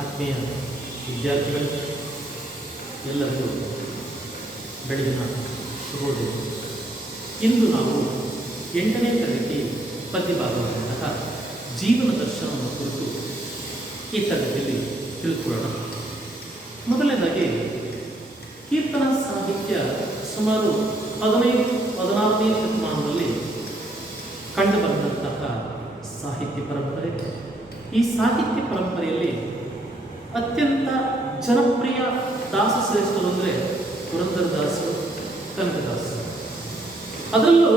ಆತ್ಮೀಯ ವಿದ್ಯಾರ್ಥಿಗಳು ಎಲ್ಲರಿಗೂ ಬೆಳಗಿನ ಶುಭೋದಯ. ಇಂದು ನಾವು 8ನೇ ತರಗತಿ ಪದ್ಯಭಾಗವಾದಂತಹ ಜೀವನ ದರ್ಶನವನ್ನು ಕುರಿತು ಈ ತರಗತಿಯಲ್ಲಿ ತಿಳ್ಕೊಳ್ಳೋಣ. ಮೊದಲನೇದಾಗಿ ಕೀರ್ತನ ಸಾಹಿತ್ಯ ಸುಮಾರು 15-16ನೇ ಶತಮಾನದಲ್ಲಿ ಕಂಡುಬಂದಂತಹ ಸಾಹಿತ್ಯ ಪರಂಪರೆ. ಈ ಸಾಹಿತ್ಯ ಪರಂಪರೆಯಲ್ಲಿ ಅತ್ಯಂತ ಜನಪ್ರಿಯ ದಾಸಶ್ರೇಷ್ಠರು ಅಂದರೆ ಪುರಂದರದಾಸರು, ಕನಕದಾಸರು. ಅದರಲ್ಲೂ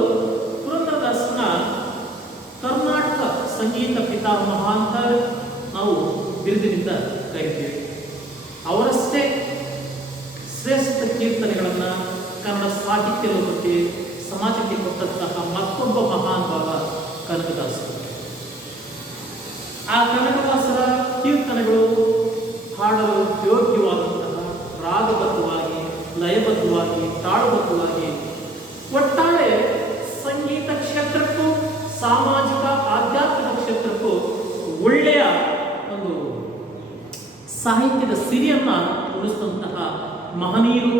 ಪುರಂದರದಾಸನ ಕರ್ನಾಟಕ ಸಂಗೀತ ಪಿತಾಮಹ ಅಂತ ನಾವು ಬಿರುದಿನಿಂದ ಕರಿತೀವಿ. ಅವರಷ್ಟೇ ಶ್ರೇಷ್ಠ ಕೀರ್ತನೆಗಳನ್ನು ಕನ್ನಡ ಸಾಹಿತ್ಯ ಲೋಕಕ್ಕೆ ಸಮಾಜಕ್ಕೆ ಕೊಟ್ಟಂತಹ ಮತ್ತೊಬ್ಬ ಮಹಾನ್ ಭಾವ ಕನಕದಾಸರು. ಆ ಕನಕದಾಸರ ಕೀರ್ತನೆಗಳು ಹಾಡಲು ಯೋಗ್ಯವಾದಂತಹ ರಾಗಬದ್ಧವಾಗಿ, ಲಯಬದ್ಧವಾಗಿ, ತಾಳಬದ್ಧವಾಗಿ, ಒಟ್ಟಾರೆ ಸಂಗೀತ ಕ್ಷೇತ್ರಕ್ಕೂ ಸಾಮಾಜಿಕ ಆಧ್ಯಾತ್ಮಿಕ ಕ್ಷೇತ್ರಕ್ಕೂ ಒಳ್ಳೆಯ ಒಂದು ಸಾಹಿತ್ಯದ ಸಿರಿಯನ್ನು ಉಳಿಸಿದಂತಹ ಮಹನೀಯರು,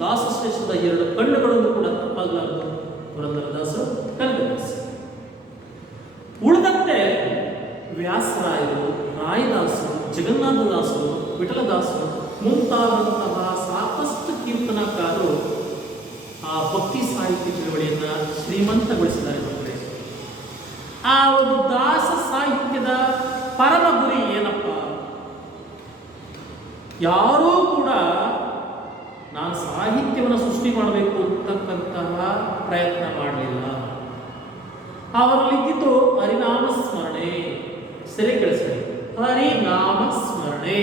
ದಾಸಶ್ರೇಷ್ಠದ ಎರಡು ಕಣ್ಣುಗಳನ್ನು ಕೂಡ ತಪ್ಪಾಗಲಾರದು ಪುರಂದರದಾಸರು, ಕನಕದಾಸರು. ಉಳಿದಂತೆ ವ್ಯಾಸರಾಯರು, ರಾಯದಾಸರು, ಜಗನ್ನಾಥದಾಸರು, ವಿಠಲದಾಸರು ಮುಂತಾದಂತಹ ಸಾಕಷ್ಟು ಕೀರ್ತನಕಾರರು ಆ ಭಕ್ತಿ ಸಾಹಿತ್ಯ ಚಳವಳಿಯನ್ನು ಶ್ರೀಮಂತಗೊಳಿಸಿದ್ದಾರೆ. ಮಕ್ಕಳೇ, ಆ ಒಂದು ದಾಸ ಸಾಹಿತ್ಯದ ಪರಮ ಗುರಿ ಏನಪ್ಪ? ಯಾರೂ ಕೂಡ ನಾನು ಸಾಹಿತ್ಯವನ್ನು ಸೃಷ್ಟಿ ಮಾಡಬೇಕು ಅಂತಕ್ಕಂತಹ ಪ್ರಯತ್ನ ಮಾಡಲಿಲ್ಲ. ಅವರಲ್ಲಿದ್ದು ಹರಿನಾಮ ಸ್ಮರಣೆ. ಸರಿ ಕೇಳಿಸ್ಕೊಳ್ಳಿ, ಹರಿನಾಮ ಸ್ಮರಣೆ.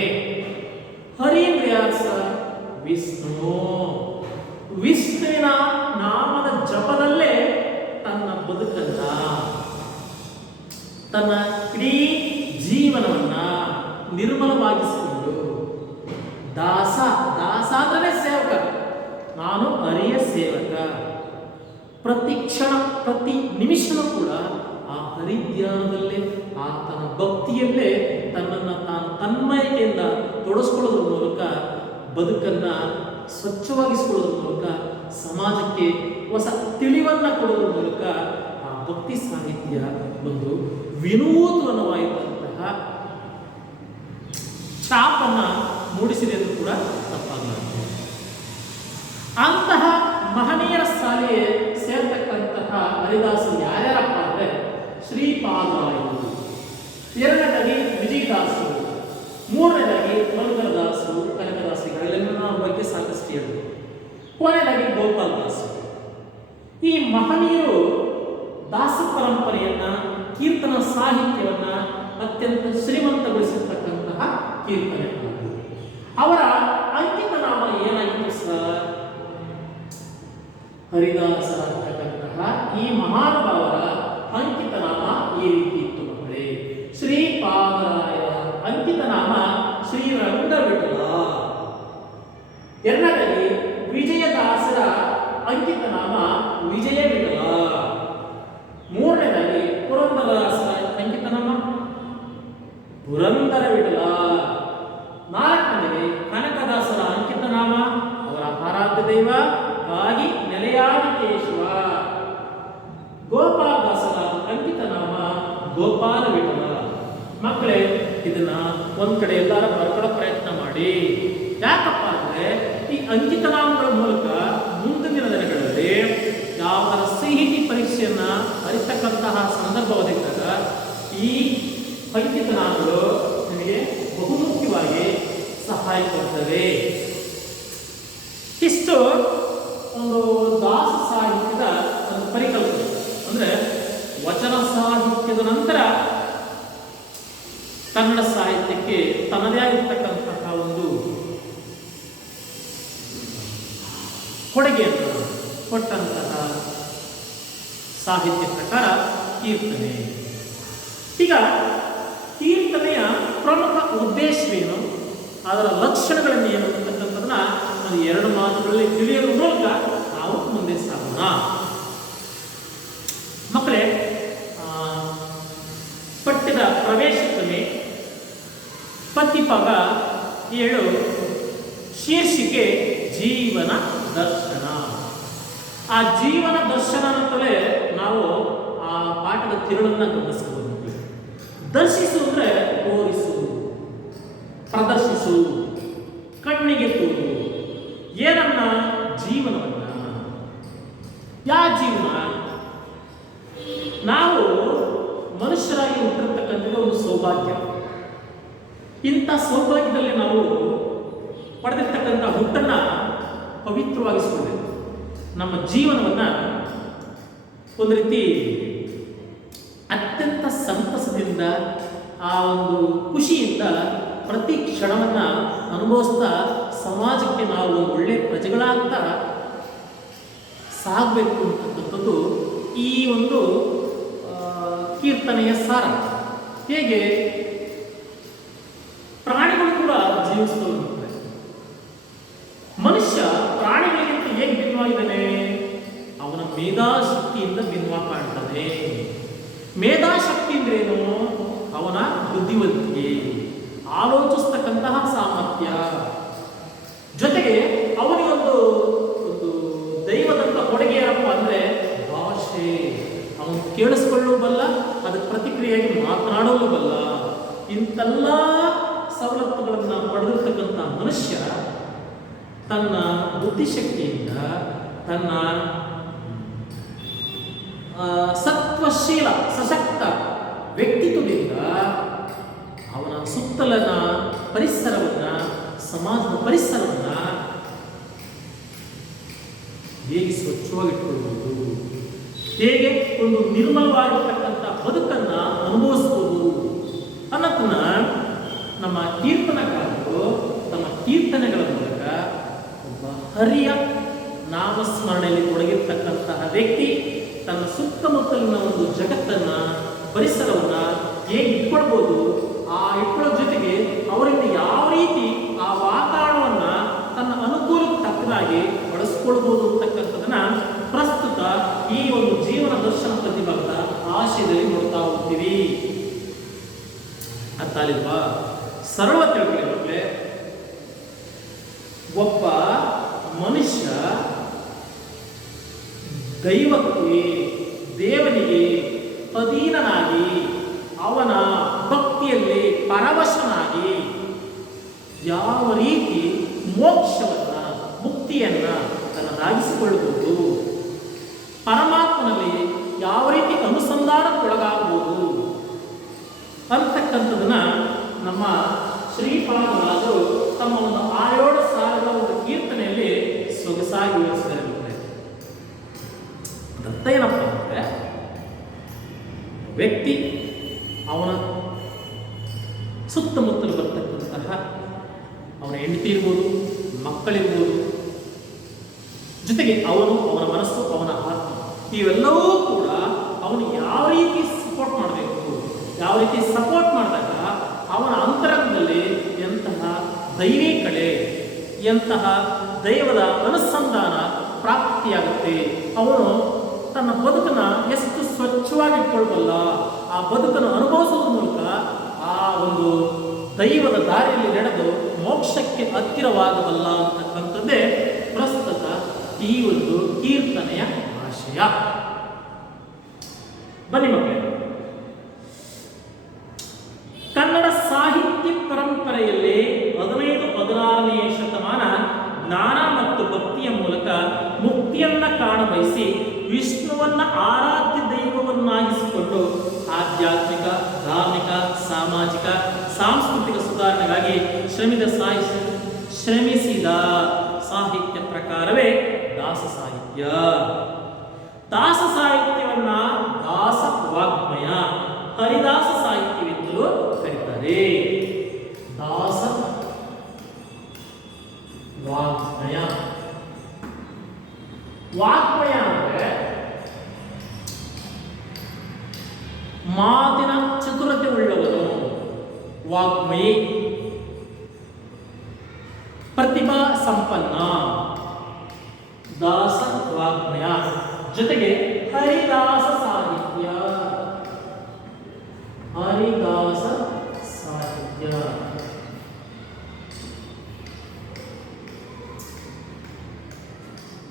ಹರಿ ಅಂದ್ರೆ ಯಾರು ಸರ್? ವಿಷ್ಣು. ವಿಷ್ಣುವಿನ ನಾಮದ ಜಪದಲ್ಲೇ ತನ್ನ ಬದುಕನ್ನ, ತನ್ನ ಇಡೀ ಜೀವನವನ್ನ ನಿರ್ಮಲವಾಗಿಸಿಕೊಂಡು ದಾಸ ಅಂದ್ರೆ ಸೇವಕ. ನಾನು ಹರಿಯ ಸೇವಕ. ಪ್ರತಿ ಕ್ಷಣ ಪ್ರತಿ ನಿಮಿಷನೂ ಕೂಡ ಆ ಹರಿಧ್ಯಾನದಲ್ಲೇ, ಆತನ ಭಕ್ತಿಯಲ್ಲೇ ತನ್ನನ್ನು ತಾನು ತನ್ಮಯತೆಯಿಂದ ತೊಡಸ್ಕೊಳ್ಳೋದ್ರ ಮೂಲಕ, ಬದುಕನ್ನು ಸ್ವಚ್ಛವಾಗಿಸಿಕೊಳ್ಳೋದ್ರ ಮೂಲಕ, ಸಮಾಜಕ್ಕೆ ಹೊಸ ತಿಳಿವನ್ನು ಕೊಡೋದ್ರ ಮೂಲಕ ಆ ಭಕ್ತಿ ಸಾಹಿತ್ಯ ಒಂದು ವಿನೂತನವಾದಂತಹ ಛಾಪನ್ನು ಮೂಡಿಸಿದೆ ಎಂದು ಕೂಡ ತಪ್ಪಾಗಲಾರದು. ಅಂತಹ ಮಹನೀಯರ ಸಾಲಿಗೆ ಸೇರ್ತಕ್ಕಂತಹ ಹರಿದಾಸರು ಯಾರ್ಯಾರಪ್ಪ ಅಂದರೆ ಶ್ರೀಪಾದರಾಯರು, ಎರಡನೇದಾಗಿ ವಿಜಯದಾಸರು, ಮೂರನೇದಾಗಿ ಪುರಂದರದಾಸರು, ಕನಕದಾಸರಿಗಳೆಲ್ಲ ನಾವು ಬಗ್ಗೆ ಸಾಕಷ್ಟು ಹೇಳಿದ್ರು. ಕೊನೆಯದಾಗಿ ಗೋಪಾಲದಾಸರು. ಈ ಮಹನೀಯರು ದಾಸ ಪರಂಪರೆಯನ್ನ, ಕೀರ್ತನ ಸಾಹಿತ್ಯವನ್ನ ಅತ್ಯಂತ ಶ್ರೀಮಂತಗೊಳಿಸಿರ್ತಕ್ಕಂತಹ ಕೀರ್ತನೆಗಳು. ಅವರ ಅಂಕಿತ ನಾಮ ಏನಾಗಿತ್ತು ಸರ್? ಹರಿದಾಸರಾಗಿರ್ತಕ್ಕಂತಹ ಈ ಮಹಾನುಭಾವರ ಅಂಕಿತ ನಾಮ ಈ ರೀತಿ ಇತ್ತು ಮಕ್ಕಳೇ. ಶ್ರೀಪಾದರಾಯರ ಅಂಕಿತ ನಾಮ ಶ್ರೀರಂಗವಿಠಲ. ಎರಡನೇದಾಗಿ ವಿಜಯದಾಸರ ಅಂಕಿತ ನಾಮ ವಿಜಯ ವಿಠಲ. ಮೂರನೇದಾಗಿ ಪುರಂದರದಾಸರ ಅಂಕಿತ ನಾಮ ಪುರಂದರ ವಿಠಲ. ನಾಲ್ಕನೇದಾಗಿ ಕನಕದಾಸರ ಅಂಕಿತ ನಾಮ ಅವರ ಆರಾಧ್ಯ ದೈವ ಗಾಗಿ ನೆಲೆಯಾದ ಕೇಶವ. ಗೋಪಾಲದಾಸರ ಅಂಕಿತ ನಾಮ ಗೋಪಾಲ ವಿಠಲ. ಮಕ್ಕಳೇ, ಇದನ್ನ ಒಂದ್ ಕಡೆ ಎಲ್ಲಾರ ಬರ್ಕೊಡೋ ಪ್ರಯತ್ನ ಮಾಡಿ. ಯಾಕಪ್ಪ ಅಂದ್ರೆ ಈ ಅಂಕಿತ ನಾಮಗಳ ಮೂಲಕ ಮುಂದಿನ ದಿನಗಳಲ್ಲಿ ಯಾವ ಸಿಹಿತಿ ಪರೀಕ್ಷೆಯನ್ನ ಬರೀತಕ್ಕಂತಹ ಸಂದರ್ಭ ಒದಗಿದಾಗ ಈ ಅಂಕಿತ ನಾಮಗಳು ನಿಮಗೆ ಬಹುಮುಖ್ಯವಾಗಿ ಸಹಾಯ ಕೊಡ್ತವೆ. ಇಷ್ಟು ಒಂದು ದಾಸ ಸಾಹಿತ್ಯದ ಒಂದು ಪರಿಕಲ್ಪನೆ. ಅಂದ್ರೆ ವಚನ ಸಾಹಿತ್ಯದ ನಂತರ ಕನ್ನಡ ಸಾಹಿತ್ಯಕ್ಕೆ ತನ್ನದೇ ಆಗಿರ್ತಕ್ಕಂತಹ ಒಂದು ಕೊಡುಗೆಯನ್ನು ಕೊಟ್ಟಂತಹ ಸಾಹಿತ್ಯ ಪ್ರಕಾರ ಕೀರ್ತನೆ. ಈಗ ಕೀರ್ತನೆಯ ಪ್ರಮುಖ ಉದ್ದೇಶವೇನು, ಅದರ ಲಕ್ಷಣಗಳನ್ನು ಏನು ಅಂತಕ್ಕಂಥದ್ದನ್ನ ಒಂದು ಎರಡು ಮಾತುಗಳಲ್ಲಿ ತಿಳಿಯುವ ಮೂಲಕ ನಾವು ಮುಂದೆ ಸಾಗೋಣ. ಮಕ್ಕಳೇ, ಪಠ್ಯದ ಪ್ರವೇಶಕ್ರಮೆ ಪದ್ಯಭಾಗ 7 ಶೀರ್ಷಿಕೆ ಜೀವನ ದರ್ಶನ. ಆ ಜೀವನ ದರ್ಶನ ಅಂತಲೇ ನಾವು ಆ ಪಾಠದ ತಿರುಳನ್ನು ಗಮನಿಸಬಹುದು. ದರ್ಶಿಸು ಅಂದರೆ ತೋರಿಸು, ಪ್ರದರ್ಶಿಸು, ಕಣ್ಣಿಗೆ ತೋರು. ಏನನ್ನ? ಜೀವನವನ್ನ. ಯಾವ ಜೀವನ? ನಾವು ಮನುಷ್ಯರಾಗಿ ಹುಟ್ಟಿರ್ತಕ್ಕಂಥದ್ದು ಒಂದು ಸೌಭಾಗ್ಯ. ಇಂಥ ಸೌಭಾಗ್ಯದಲ್ಲಿ ನಾವು ಪಡೆದಿರ್ತಕ್ಕಂಥ ಹುಟ್ಟನ್ನ ಪವಿತ್ರವಾಗಿಸ್ಕೊಳ್ಬೇಕು. ನಮ್ಮ ಜೀವನವನ್ನ ಒಂದು ರೀತಿ ಅತ್ಯಂತ ಸಂತಸದಿಂದ, ಆ ಒಂದು ಖುಷಿಯಿಂದ ಪ್ರತಿ ಕ್ಷಣವನ್ನ ಅನುಭವಿಸ್ತಾ ಸಮಾಜಕ್ಕೆ ನಾವು ಒಂದು ಒಳ್ಳೆಯ ಪ್ರಜೆಗಳಾಗ್ತಾ ಸಾಗಬೇಕು ಅಂತಕ್ಕಂಥದ್ದು ಈ ಒಂದು ಕೀರ್ತನೆಯ ಸಾರ. ಹೇಗೆ ಪ್ರಾಣಿಗಳು ಕೂಡ ಜೀವಿಸ್ತವೆ. ಮನುಷ್ಯ ಪ್ರಾಣಿಗಳಿಗಿಂತ ಹೇಗೆ ಭಿನ್ನವಾಗಿದ್ದಾನೆ? ಅವನ ಮೇಧಾಶಕ್ತಿಯಿಂದ ಭಿನ್ನವಾಗಿ ಕಾಣ್ತಾನೆ. ಮೇಧಾಶಕ್ತಿ ಅಂದ್ರೇನು? ಅವನ ಬುದ್ಧಿವಂತಿಕೆ, ಆಲೋಚಿಸ್ತಕ್ಕಂತಹ ಸಾಮರ್ಥ್ಯ, ಜೊತೆಗೆ ಅವನಿಗೊಂದು ಒಂದು ದೈವದಂತ ಕೊಡುಗೆ ಏನಪ್ಪ ಅಂದ್ರೆ ಭಾಷೆ. ಅವನು ಕೇಳಿಸ್ಕೊಳ್ಳಲು ಬಲ್ಲ, ಅದಕ್ಕೆ ಪ್ರತಿಕ್ರಿಯೆಯಾಗಿ ಮಾತನಾಡಲು ಬಲ್ಲ. ಇಂತೆಲ್ಲ ಸವಲತ್ತುಗಳನ್ನು ಪಡೆದಿರ್ತಕ್ಕಂಥ ಮನುಷ್ಯ ತನ್ನ ಬುದ್ಧಿಶಕ್ತಿಯಿಂದ, ತನ್ನ ಸತ್ವಶೀಲ ಸಶಕ್ತ ವ್ಯಕ್ತಿತ್ವದಿಂದ ಅವನ ಸುತ್ತಲಿನ ಪರಿಸರವನ್ನ, ಸಮಾಜದ ಪರಿಸರವನ್ನ ಹೇಗೆ ಸ್ವಚ್ಛವಾಗಿಟ್ಕೊಳ್ಬಹುದು, ಹೇಗೆ ಒಂದು ನಿರ್ಮಲವಾಗಿರ್ತಕ್ಕಂಥ ಬದುಕನ್ನ ಅನುಭವಿಸಬಹುದು ಅನ್ನೋದನ್ನ ನಮ್ಮ ಕೀರ್ತನಕಾರರು ತಮ್ಮ ಕೀರ್ತನೆಗಳ ಮೂಲಕ ಒಬ್ಬ ಹರಿಯ ನಾಮಸ್ಮರಣೆಯಲ್ಲಿ ತೊಡಗಿರ್ತಕ್ಕಂತಹ ವ್ಯಕ್ತಿ ತನ್ನ ಸುತ್ತಮುತ್ತಲಿನ ಒಂದು ಜಗತ್ತನ್ನ, ಪರಿಸರವನ್ನ ಹೇಗೆ ಇಟ್ಕೊಳ್ಬೋದು, ಆ ಇಟ್ಕೊಳ್ಳೋ ಜೊತೆಗೆ ಅವರಿಂದ ಯಾವ ರೀತಿ ಆ ವಾತಾವರಣವನ್ನ ತನ್ನ ಅನುಕೂಲಕ್ಕೆ ತಕ್ಕದಾಗಿ ಬಳಸ್ಕೊಳ್ಬೋದು ಅಂತಕ್ಕಂಥದನ್ನ ಪ್ರಸ್ತುತ ಈ ಒಂದು ಜೀವನ ದರ್ಶನ ಪ್ರತಿಭಾಗದ ಆಶಯದಲ್ಲಿ ನೋಡ್ತಾ ಹೋಗ್ತೀವಿ. ಅರ್ಥ ಅಲ್ವಾ? ಸರಳ ತಿಳ್ಕೊಳ್ಳಿ. ಒಬ್ಬ ಮನುಷ್ಯ ದೈವಕ್ಕೆ, ದೇವನಿಗೆ ಅಧೀನನಾಗಿ ಅವನ ಭಕ್ತಿಯಲ್ಲಿ ಪರವಶನಾಗಿ ಯಾವ ರೀತಿ ಮೋಕ್ಷವನ್ನ, ಮುಕ್ತಿಯನ್ನ ತನ್ನದಾಗಿಸಿಕೊಳ್ಳಬಹುದು, ಪರಮಾತ್ಮನಲ್ಲಿ ಯಾವ ರೀತಿ ಅನುಸಂಧಾನಕ್ಕೊಳಗಾಗಬಹುದು ಅಂತಕ್ಕಂಥದನ್ನ ನಮ್ಮ ಶ್ರೀಪಾದರಾಜರು ತಮ್ಮ ಒಂದು 7,000 ಒಂದು ಕೀರ್ತನೆಯಲ್ಲಿ ಸೊಗಸಾಗಿ ವಿವರಿಸಿದ್ದಾರೆ. ಅರ್ಥ ಏನಪ್ಪ ಅಂದರೆ, ವ್ಯಕ್ತಿ ಅವನ ಸುತ್ತಮುತ್ತಲು ಬರ್ತಕ್ಕಂತಹ ಅವನ ಹೆಂಡತಿ ಇರ್ಬೋದು, ಮಕ್ಕಳಿರ್ಬೋದು, ಜೊತೆಗೆ ಅವನು, ಅವನ ಮನಸ್ಸು, ಅವನ ಆತ್ಮ, ಇವೆಲ್ಲವೂ ಕೂಡ ಅವನು ಯಾವ ರೀತಿ ಸಪೋರ್ಟ್ ಮಾಡಬೇಕು, ಯಾವ ರೀತಿ ಸಪೋರ್ಟ್ ಮಾಡಿದಾಗ ಅವನ ಅಂತರಂಗದಲ್ಲಿ ಎಂತಹ ದೈವೀ ಕಳೆ, ಎಂತಹ ದೈವದ ಅನುಸಂಧಾನ ಪ್ರಾಪ್ತಿಯಾಗುತ್ತೆ. ಅವನು ತನ್ನ ಬದುಕನ್ನು ಎಷ್ಟು ಸ್ವಚ್ಛವಾಗಿ ಇಟ್ಕೊಳ್ಬಲ್ಲ, ಆ ಬದುಕನ್ನು ಅನುಭವಿಸೋದ್ರ ಮೂಲಕ ಆ ಒಂದು ದೈವದ ದಾರಿಯಲ್ಲಿ ನಡೆದು ಮೋಕ್ಷಕ್ಕೆ ಹತ್ತಿರವಾಗಬಲ್ಲ ಅಂತಕ್ಕಂಥದ್ದೇ ಪ್ರಸ್ತುತ ಈ ಒಂದು ಕೀರ್ತನೆಯ ಆಶಯ. ಬನ್ನಿ ಮಕ್ಕಳೇ, ಕನ್ನಡ ಸಾಹಿತ್ಯ ಪರಂಪರೆಯಲ್ಲಿ 15-16ನೇ ಶತಮಾನ ಜ್ಞಾನ ಮತ್ತು ಭಕ್ತಿಯ ಮೂಲಕ ಮುಕ್ತಿಯನ್ನ ಕಾಣಬಯಸಿ ವಿಷ್ಣುವನ್ನ ಆರಾಧ್ಯ ದೈವವನ್ನಾಗಿಸಿಕೊಂಡು ಆಧ್ಯಾತ್ಮಿಕ, ಧಾರ್ಮಿಕ, ಸಾಮಾಜಿಕ, ಸಾಂಸ್ಕೃತಿಕ ಸುಧಾರಣೆಗಾಗಿ ಶ್ರಮಿಸಿದ ಸಾಹಿತ್ಯ ಪ್ರಕಾರವೇ ದಾಸ ಸಾಹಿತ್ಯ. ದಾಸ ಸಾಹಿತ್ಯವನ್ನ ದಾಸ ವಾಗ್ಮಯ, ಹರಿದಾಸ ಸಾಹಿತ್ಯವೆಂದಲೂ ಕರೀತಾರೆ. ದಾಸ ವಾಗ್ಮಯ. ವಾಗ್ಮಯ ಅಂದರೆ ಮಾತಿನ ಚತುರತೆ ಉಳ್ಳವನು ವಾಗ್ಮಯಿ, ಪ್ರತಿಭಾ ಸಂಪನ್ನ ದಾಸ ವಾಗ್ಮಯ. ಜೊತೆಗೆ ಹರಿದಾಸ ಸಾಹಿತ್ಯ, ಹರಿದಾಸ ಸಾಹಿತ್ಯ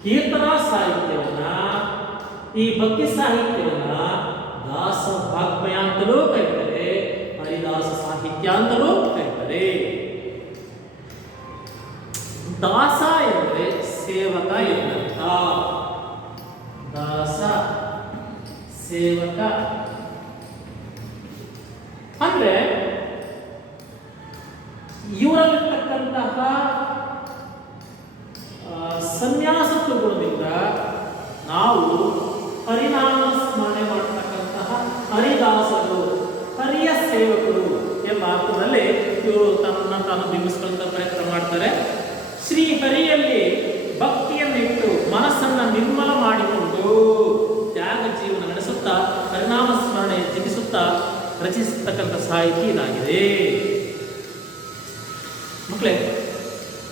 ಕೀರ್ತನಾ ಸಾಹಿತ್ಯವನ್ನ, ಈ ಭಕ್ತಿ ಸಾಹಿತ್ಯವನ್ನ ದಾಸ ವಾಗ್ಮಯ ಅಂತಲೂ ಕರೀತಾರೆ, ಹರಿದಾಸ ಸಾಹಿತ್ಯ ಅಂತಲೂ ಕರೀತಾರೆ. ದಾಸ ಎಂದರೆ ಸೇವಕ ಎಂದರ್ಥ. ದಾಸ ಸೇವಕ ಅಂದ್ರೆ ಇವರಲ್ಲಿರ್ತಕ್ಕಂತಹ ಸನ್ಯಾಸತ್ವ ಗುಣದಿಂದ ನಾವು ಹರಿನಾಮ ಸ್ಮರಣೆ ಮಾಡತಕ್ಕಂತಹ ಹರಿದಾಸರು, ಹರಿಯ ಸೇವಕರು ಎಂಬ ಅರ್ಥದಲ್ಲಿ ಇವರು ತನ್ನ ತಾನು ಬಿಂಬಿಸಿಕೊಳ್ಳುವ ಪ್ರಯತ್ನ ಮಾಡ್ತಾರೆ. ಶ್ರೀ ಹರಿಯಲ್ಲಿ ಭಕ್ತಿಯನ್ನಿಟ್ಟು ಮನಸ್ಸನ್ನ ನಿರ್ಮಲ ಮಾಡಿಕೊಂಡು ತ್ಯಾಗ ಜೀವನ ನಡೆಸುತ್ತಾ ಹರಿನಾಮ ಸ್ಮರಣೆ ಜಪಿಸುತ್ತಾ ರಚಿಸತಕ್ಕಂಥ ಸಾಹಿತ್ಯ ಇದಾಗಿದೆ. ಮಕ್ಕಳೇ,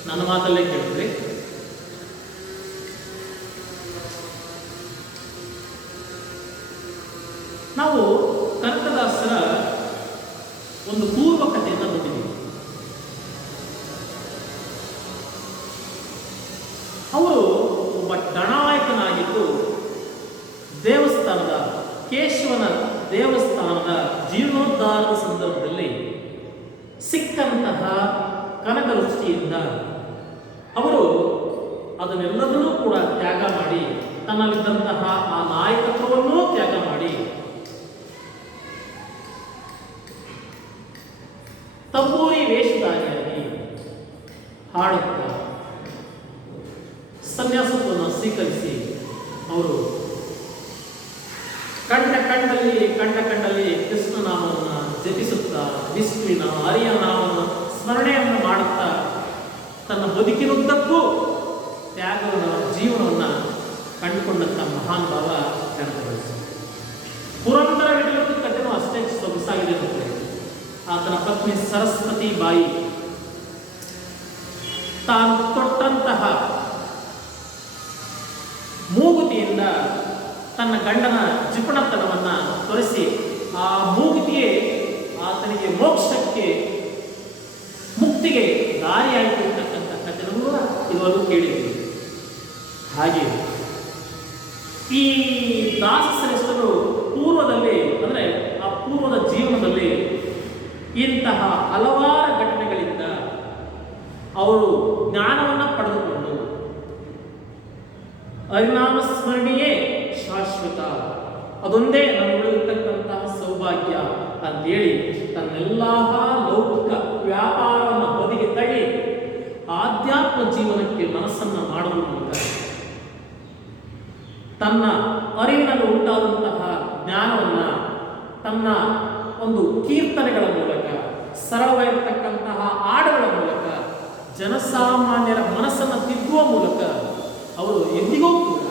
ನನ್ನ ಮಾತಲ್ಲೇ ಕೇಳಿದ್ರಿ, ನಾವು ಕನಕದಾಸರ ಒಂದು ಪೂರ್ವ ಕಥೆಯನ್ನು ನೋಡಿದ್ದೀವಿ. ಅವರು ಒಬ್ಬ ಡಣಾಯಕನಾಗಿದ್ದು ದೇವಸ್ಥಾನದ ಕೇಶವನ ದೇವಸ್ಥಾನದ ಜೀರ್ಣೋದ್ಧಾರದ ಸಂದರ್ಭದಲ್ಲಿ ಸಿಕ್ಕಂತಹ ಕನಕ ವೃಷ್ಟಿಯಿಂದ ಅವರು ಅದನ್ನೆಲ್ಲದನ್ನೂ ಕೂಡ ತ್ಯಾಗ ಮಾಡಿ, ತನ್ನಲ್ಲಿದ್ದಂತಹ ಆ ನಾಯಕತ್ವವನ್ನೂ ತ್ಯಾಗ ಮಾಡಿ ತಂಬೂರಿ ವೇಷಧಾರಿಯಾಗಿ ಹಾಡುತ್ತಾ ಸನ್ಯಾಸತ್ವವನ್ನು ಸ್ವೀಕರಿಸಿ ಅವರು ಕಂಡಲ್ಲಿ ಕೃಷ್ಣ ನಾಮವನ್ನು ಜಪಿಸುತ್ತಾ ವಿಷ್ಣುವಿನ ಹರಿಯ ನಾಮವನ್ನು ಸ್ಮರಣೆಯನ್ನು ಮಾಡುತ್ತಾ ತನ್ನ ಬದುಕಿನುದ್ದಕ್ಕೂ ತ್ಯಾಗವನ್ನು ಜೀವನವನ್ನು ಕಂಡುಕೊಂಡಂಥ ಮಹಾನ್ ಭಾವ ಕನಕದಾಸ. ಪುರಂದರ ವಿಠಲದ ಕಥೆನೂ ಅಷ್ಟೇ ಸೊಗಸಾಗಿದೆ ಅಂದರೆ ಆತನ ಪತ್ನಿ ಸರಸ್ವತಿ ಬಾಯಿ ತಾನು ತೊಟ್ಟಂತಹ ಮೂಗುತಿಯಿಂದ ತನ್ನ ಗಂಡನ ಜಿಪುಣತನವನ್ನ ತೋರಿಸಿ ಆ ಮೂಗುತಿಯೇ ಆತನಿಗೆ ಮೋಕ್ಷಕ್ಕೆ ಮುಕ್ತಿಗೆ ದಾರಿಯಾಯಿತು ಅಂತಕ್ಕಂಥ ಕಥೆನೂ ಇದುವರೆಗೂ ಕೇಳಿದ್ದೀವಿ. ಹಾಗೆ ಈ ದಾಸಶ್ರೇಷ್ಠರು ಪೂರ್ವದಲ್ಲಿ ಅಂದರೆ ಆ ಪೂರ್ವದ ಜೀವನದಲ್ಲಿ ಇಂತಹ ಹಲವಾರು ಘಟನೆಗಳಿಂದ ಅವರು ಜ್ಞಾನವನ್ನು ಪಡೆದುಕೊಂಡು ಹರಿನಾಮ ಸ್ಮರಣೆಯೇ ಶಾಶ್ವತ, ಅದೊಂದೇ ನಮ್ಮಲ್ಲಿರ್ತಕ್ಕಂತಹ ಸೌಭಾಗ್ಯ ಅಂತೇಳಿ ತನ್ನೆಲ್ಲ ಲೌಕಿಕ ವ್ಯಾಪಾರವನ್ನು ಬದಿಗೆ ತಳ್ಳಿ ಆಧ್ಯಾತ್ಮ ಜೀವನಕ್ಕೆ ಮನಸ್ಸನ್ನು ಮಾಡುವ ಮೂಲಕ ತನ್ನ ಅರಿವಿನಲ್ಲಿ ಉಂಟಾದಂತಹ ಜ್ಞಾನವನ್ನು ತನ್ನ ಒಂದು ಕೀರ್ತನೆಗಳ ಮೂಲಕ, ಸರಳವಾಗಿರ್ತಕ್ಕಂತಹ ಹಾಡುಗಳ ಮೂಲಕ ಜನಸಾಮಾನ್ಯರ ಮನಸ್ಸನ್ನು ತಿದ್ದುವ ಮೂಲಕ ಅವರು ಎಂದಿಗೂ ಕೂಡ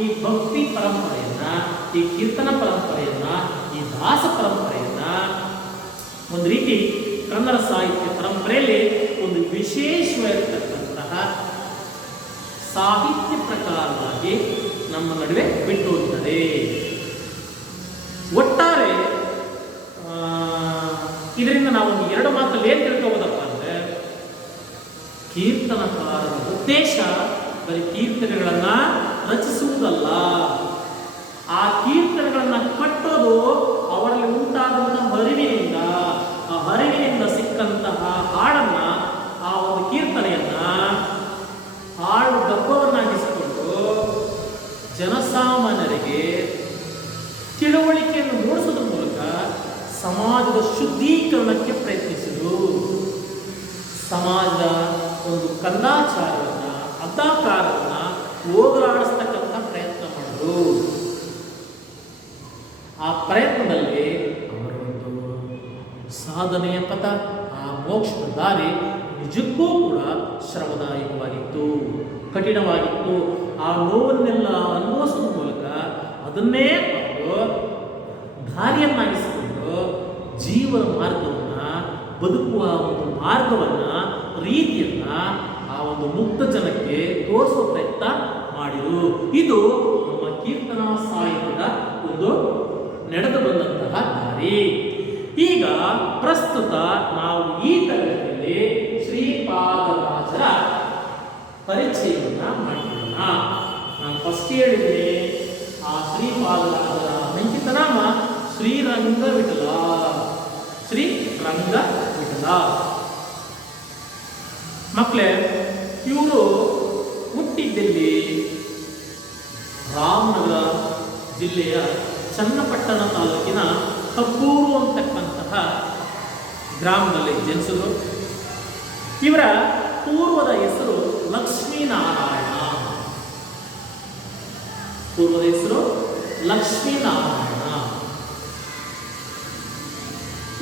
ಈ ಭಕ್ತಿ ಪರಂಪರೆಯನ್ನ, ಈ ಕೀರ್ತನ ಪರಂಪರೆಯನ್ನ, ಈ ದಾಸ ಪರಂಪರೆಯನ್ನ ಒಂದು ರೀತಿ ಕನ್ನಡ ಸಾಹಿತ್ಯ ಪರಂಪರೆಯಲ್ಲಿ ಒಂದು ವಿಶೇಷವಾಗಿರ್ತಕ್ಕಂತಹ ಸಾಹಿತ್ಯ ಪ್ರಕಾರವಾಗಿ ನಮ್ಮ ನಡುವೆ ಬಿಟ್ಟು ಹೋಗುತ್ತದೆ. ಒಟ್ಟಾರೆ ಇದರಿಂದ ನಾವು ಒಂದು ಎರಡು ಮಾತಲ್ಲಿ ಏನ್ ತಿಳ್ಕೋಬೋದಪ್ಪ ಅಂದ್ರೆ, ಕೀರ್ತನಕಾರರ ಉದ್ದೇಶ ಬರೀ ಕೀರ್ತನೆಗಳನ್ನ ರಚಿಸುವುದಲ್ಲ, ಆ ಕೀರ್ತನೆಗಳನ್ನ ಕಟ್ಟೋದು ಅವರಲ್ಲಿ ಉಂಟಾದಂತಹ ಹರಿವಿನಿಂದ, ಆ ಹರಿವಿನಿಂದ ಸಿಕ್ಕಂತಹ ಹಾಡನ್ನ, ಆ ಒಂದು ಕೀರ್ತನೆಯನ್ನ ಹಾಡು ಡಬ್ಬವನ್ನಾಗಿಸಿಕೊಂಡು ಜನಸಾಮಾನ್ಯರಿಗೆ ತಿಳುವಳಿಕೆಯನ್ನು ಮೂಡಿಸೋದ್ರ ಮೂಲಕ ಸಮಾಜದ ಶುದ್ಧೀಕರಣಕ್ಕೆ ಪ್ರಯತ್ನಿಸಿದರು. ಸಮಾಜದ ಒಂದು ಕಂದಾಚಾರವನ್ನ, ಅದಾಕಾರವನ್ನ ಹೋಗಲಾಡಿಸ್ತಕ್ಕಂಥ ಪ್ರಯತ್ನ ಮಾಡಿದ್ರು. ಆ ಪ್ರಯತ್ನದಲ್ಲಿ ಅವರ ಒಂದು ಸಾಧನೆಯ ಪಥ, ಆ ಮೋಕ್ಷದ ದಾರಿ ನಿಜಕ್ಕೂ ಕೂಡ ಶ್ರಮದಾಯಕವಾಗಿತ್ತು, ಕಠಿಣವಾಗಿತ್ತು. ಆ ನೋವನ್ನೆಲ್ಲ ಅನುಭವಿಸುವ ಮೂಲಕ ಅದನ್ನೇ ಅವರು ದಾರಿಯನ್ನಾಗಿಸಿಕೊಂಡು ಜೀವನ ಮಾರ್ಗವನ್ನ, ಬದುಕುವ ಒಂದು ಮಾರ್ಗವನ್ನ, ರೀತಿಯನ್ನ ಆ ಒಂದು ಮುಕ್ತ ಜನಕ್ಕೆ ತೋರಿಸುವ ಪ್ರಯತ್ನ ಮಾಡಿರು. ಇದು ನಮ್ಮ ಕೀರ್ತನಾ ಸಾಹಿತ್ಯದ ಒಂದು ನಡೆದು ಬಂದಂತಹ ದಾರಿ. ಈಗ ಪ್ರಸ್ತುತ ನಾವು ಈ ತರಗತಿಯಲ್ಲಿ ಶ್ರೀಪಾದರಾಜರ ಪರಿಚಯವನ್ನ ಮಾಡಿಕೊಳ್ಳೋಣ. ನಾನು ಫಸ್ಟ್ ಹೇಳಿದ್ದೀನಿ, ಆ ಶ್ರೀಪಾದರಾಜರ ಅಂಕಿತ ನಾಮ ಶ್ರೀರಂಗ ವಿಠಲ. ಶ್ರೀರಂಗ ವಿಠಲ. ಮಕ್ಕಳೇ, ಇವರು ಹುಟ್ಟಿದ್ದಲ್ಲಿ ರಾಮನಗರ ಜಿಲ್ಲೆಯ ಚನ್ನಪಟ್ಟಣ ತಾಲೂಕಿನ ಕಬ್ಬೂರು ಅಂತಕ್ಕಂತಹ ಗ್ರಾಮದಲ್ಲಿ ಜನಿಸಿದರು. ಇವರ ಪೂರ್ವದ ಹೆಸರು ಲಕ್ಷ್ಮೀನಾರಾಯಣ. ಪೂರ್ವದ ಹೆಸರು ಲಕ್ಷ್ಮೀನಾರಾಯಣ.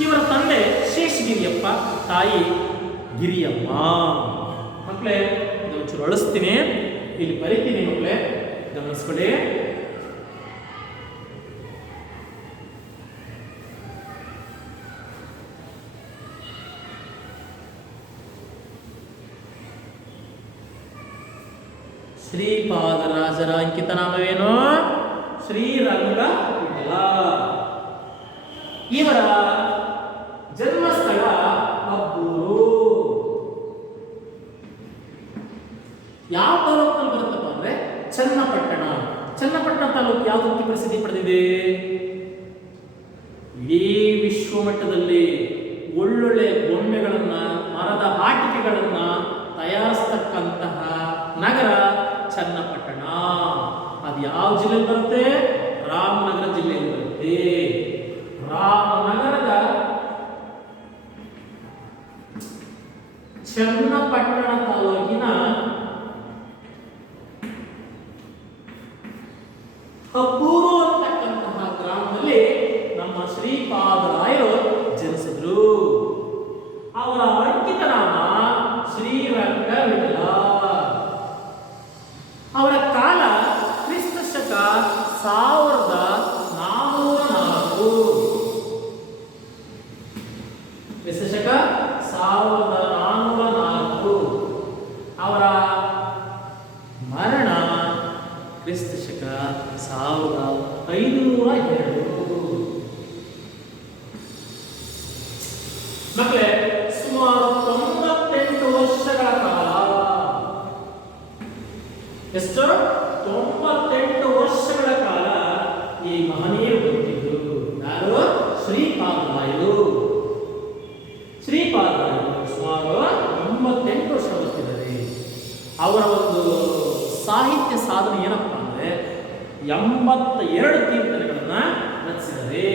ಇವರ ತಂದೆ ಶೇಷಗಿರಿಯಪ್ಪ, ತಾಯಿ ಗಿರಿಯಮ್ಮ. ಮಕ್ಕಳೇ, ಒಂಚೂರು ಅಳಿಸ್ತೀನಿ, ಇಲ್ಲಿ ಬರೀತೀನಿ ಮಕ್ಕಳೇ, ಗಮನಿಸ್ಕೊಳ್ಳಿ. ಶ್ರೀಪಾದರಾಜರ ಅಂಕಿತ ನಾಮವೇನು? ಶ್ರೀರಂಗ ವಿಠಲ. ಇವರ ಜನ್ಮಸ್ಥಳ ಕಬ್ಬೂರು. ಯಾವ ತಾಲೂಕಿನಲ್ಲಿ ಬರುತ್ತಪ್ಪ ಅಂದ್ರೆ ಚನ್ನಪಟ್ಟಣ. ಚನ್ನಪಟ್ಟಣ ತಾಲೂಕು ಯಾವುದಕ್ಕೆ ಪ್ರಸಿದ್ಧಿ ಪಡೆದಿದೆ? ಇಡೀ ವಿಶ್ವಮಟ್ಟದಲ್ಲಿ ಒಳ್ಳೊಳ್ಳೆ ಗೊಂಬೆಗಳನ್ನ, ಮರದ ಆಟಿಕೆಗಳನ್ನ ತಯಾರಿಸ್ತಕ್ಕಂತಹ ನಗರ ಚನ್ನಪಟ್ಟಣ. ಅದು ಯಾವ ಜಿಲ್ಲೆಯಲ್ಲಿ ಬರುತ್ತೆ? ರಾಮನಗರ ಜಿಲ್ಲೆಯಲ್ಲಿ ಬರುತ್ತೆ. ರಾಮನಗರದ ಚನ್ನಪಟ್ಟಣ ತಾಲೂಕಿನ ಕಬ್ಬೂರು ಅಂತಕ್ಕಂತಹ ಗ್ರಾಮದಲ್ಲಿ ನಮ್ಮ ಶ್ರೀಪಾದರಾಯರು ಜನಿಸಿದ್ರು. ಅವರ ಅಂಕಿತ ನಾಮ ಶ್ರೀರಂಗ ವಿಠಲ. ಅವರ ಕಾಲ ಕ್ರಿಸ್ತ ಶಕ 1404. ಕ್ರಿಸ್ತ ಶಕ 1404. ಅವರ ಮರಣ ಕ್ರಿಸ್ತ ಶಕ 1502. ಮಕ್ಕಳೇ, ಸುಮಾರು 98 ವರ್ಷಗಳ ಕಾಲ, ಎಷ್ಟು 98 ವರ್ಷಗಳ ಕಾಲ ಈ ಮಹನೀಯರು ಬದುಕಿದ್ರು. ಯಾರು? ಶ್ರೀಪಾದರಾಯರು. ಶ್ರೀಪಾದರಾಯರು ಸುಮಾರು 98 ವರ್ಷ ಬದುಕಿದ್ದಾರೆ. ಅವರ ಒಂದು ಸಾಹಿತ್ಯ ಸಾಧನೆ ಏನಪ್ಪಾ ಅಂದ್ರೆ 82 ಕೀರ್ತನೆಗಳನ್ನ ರಚಿಸಿದ್ದಾರೆ.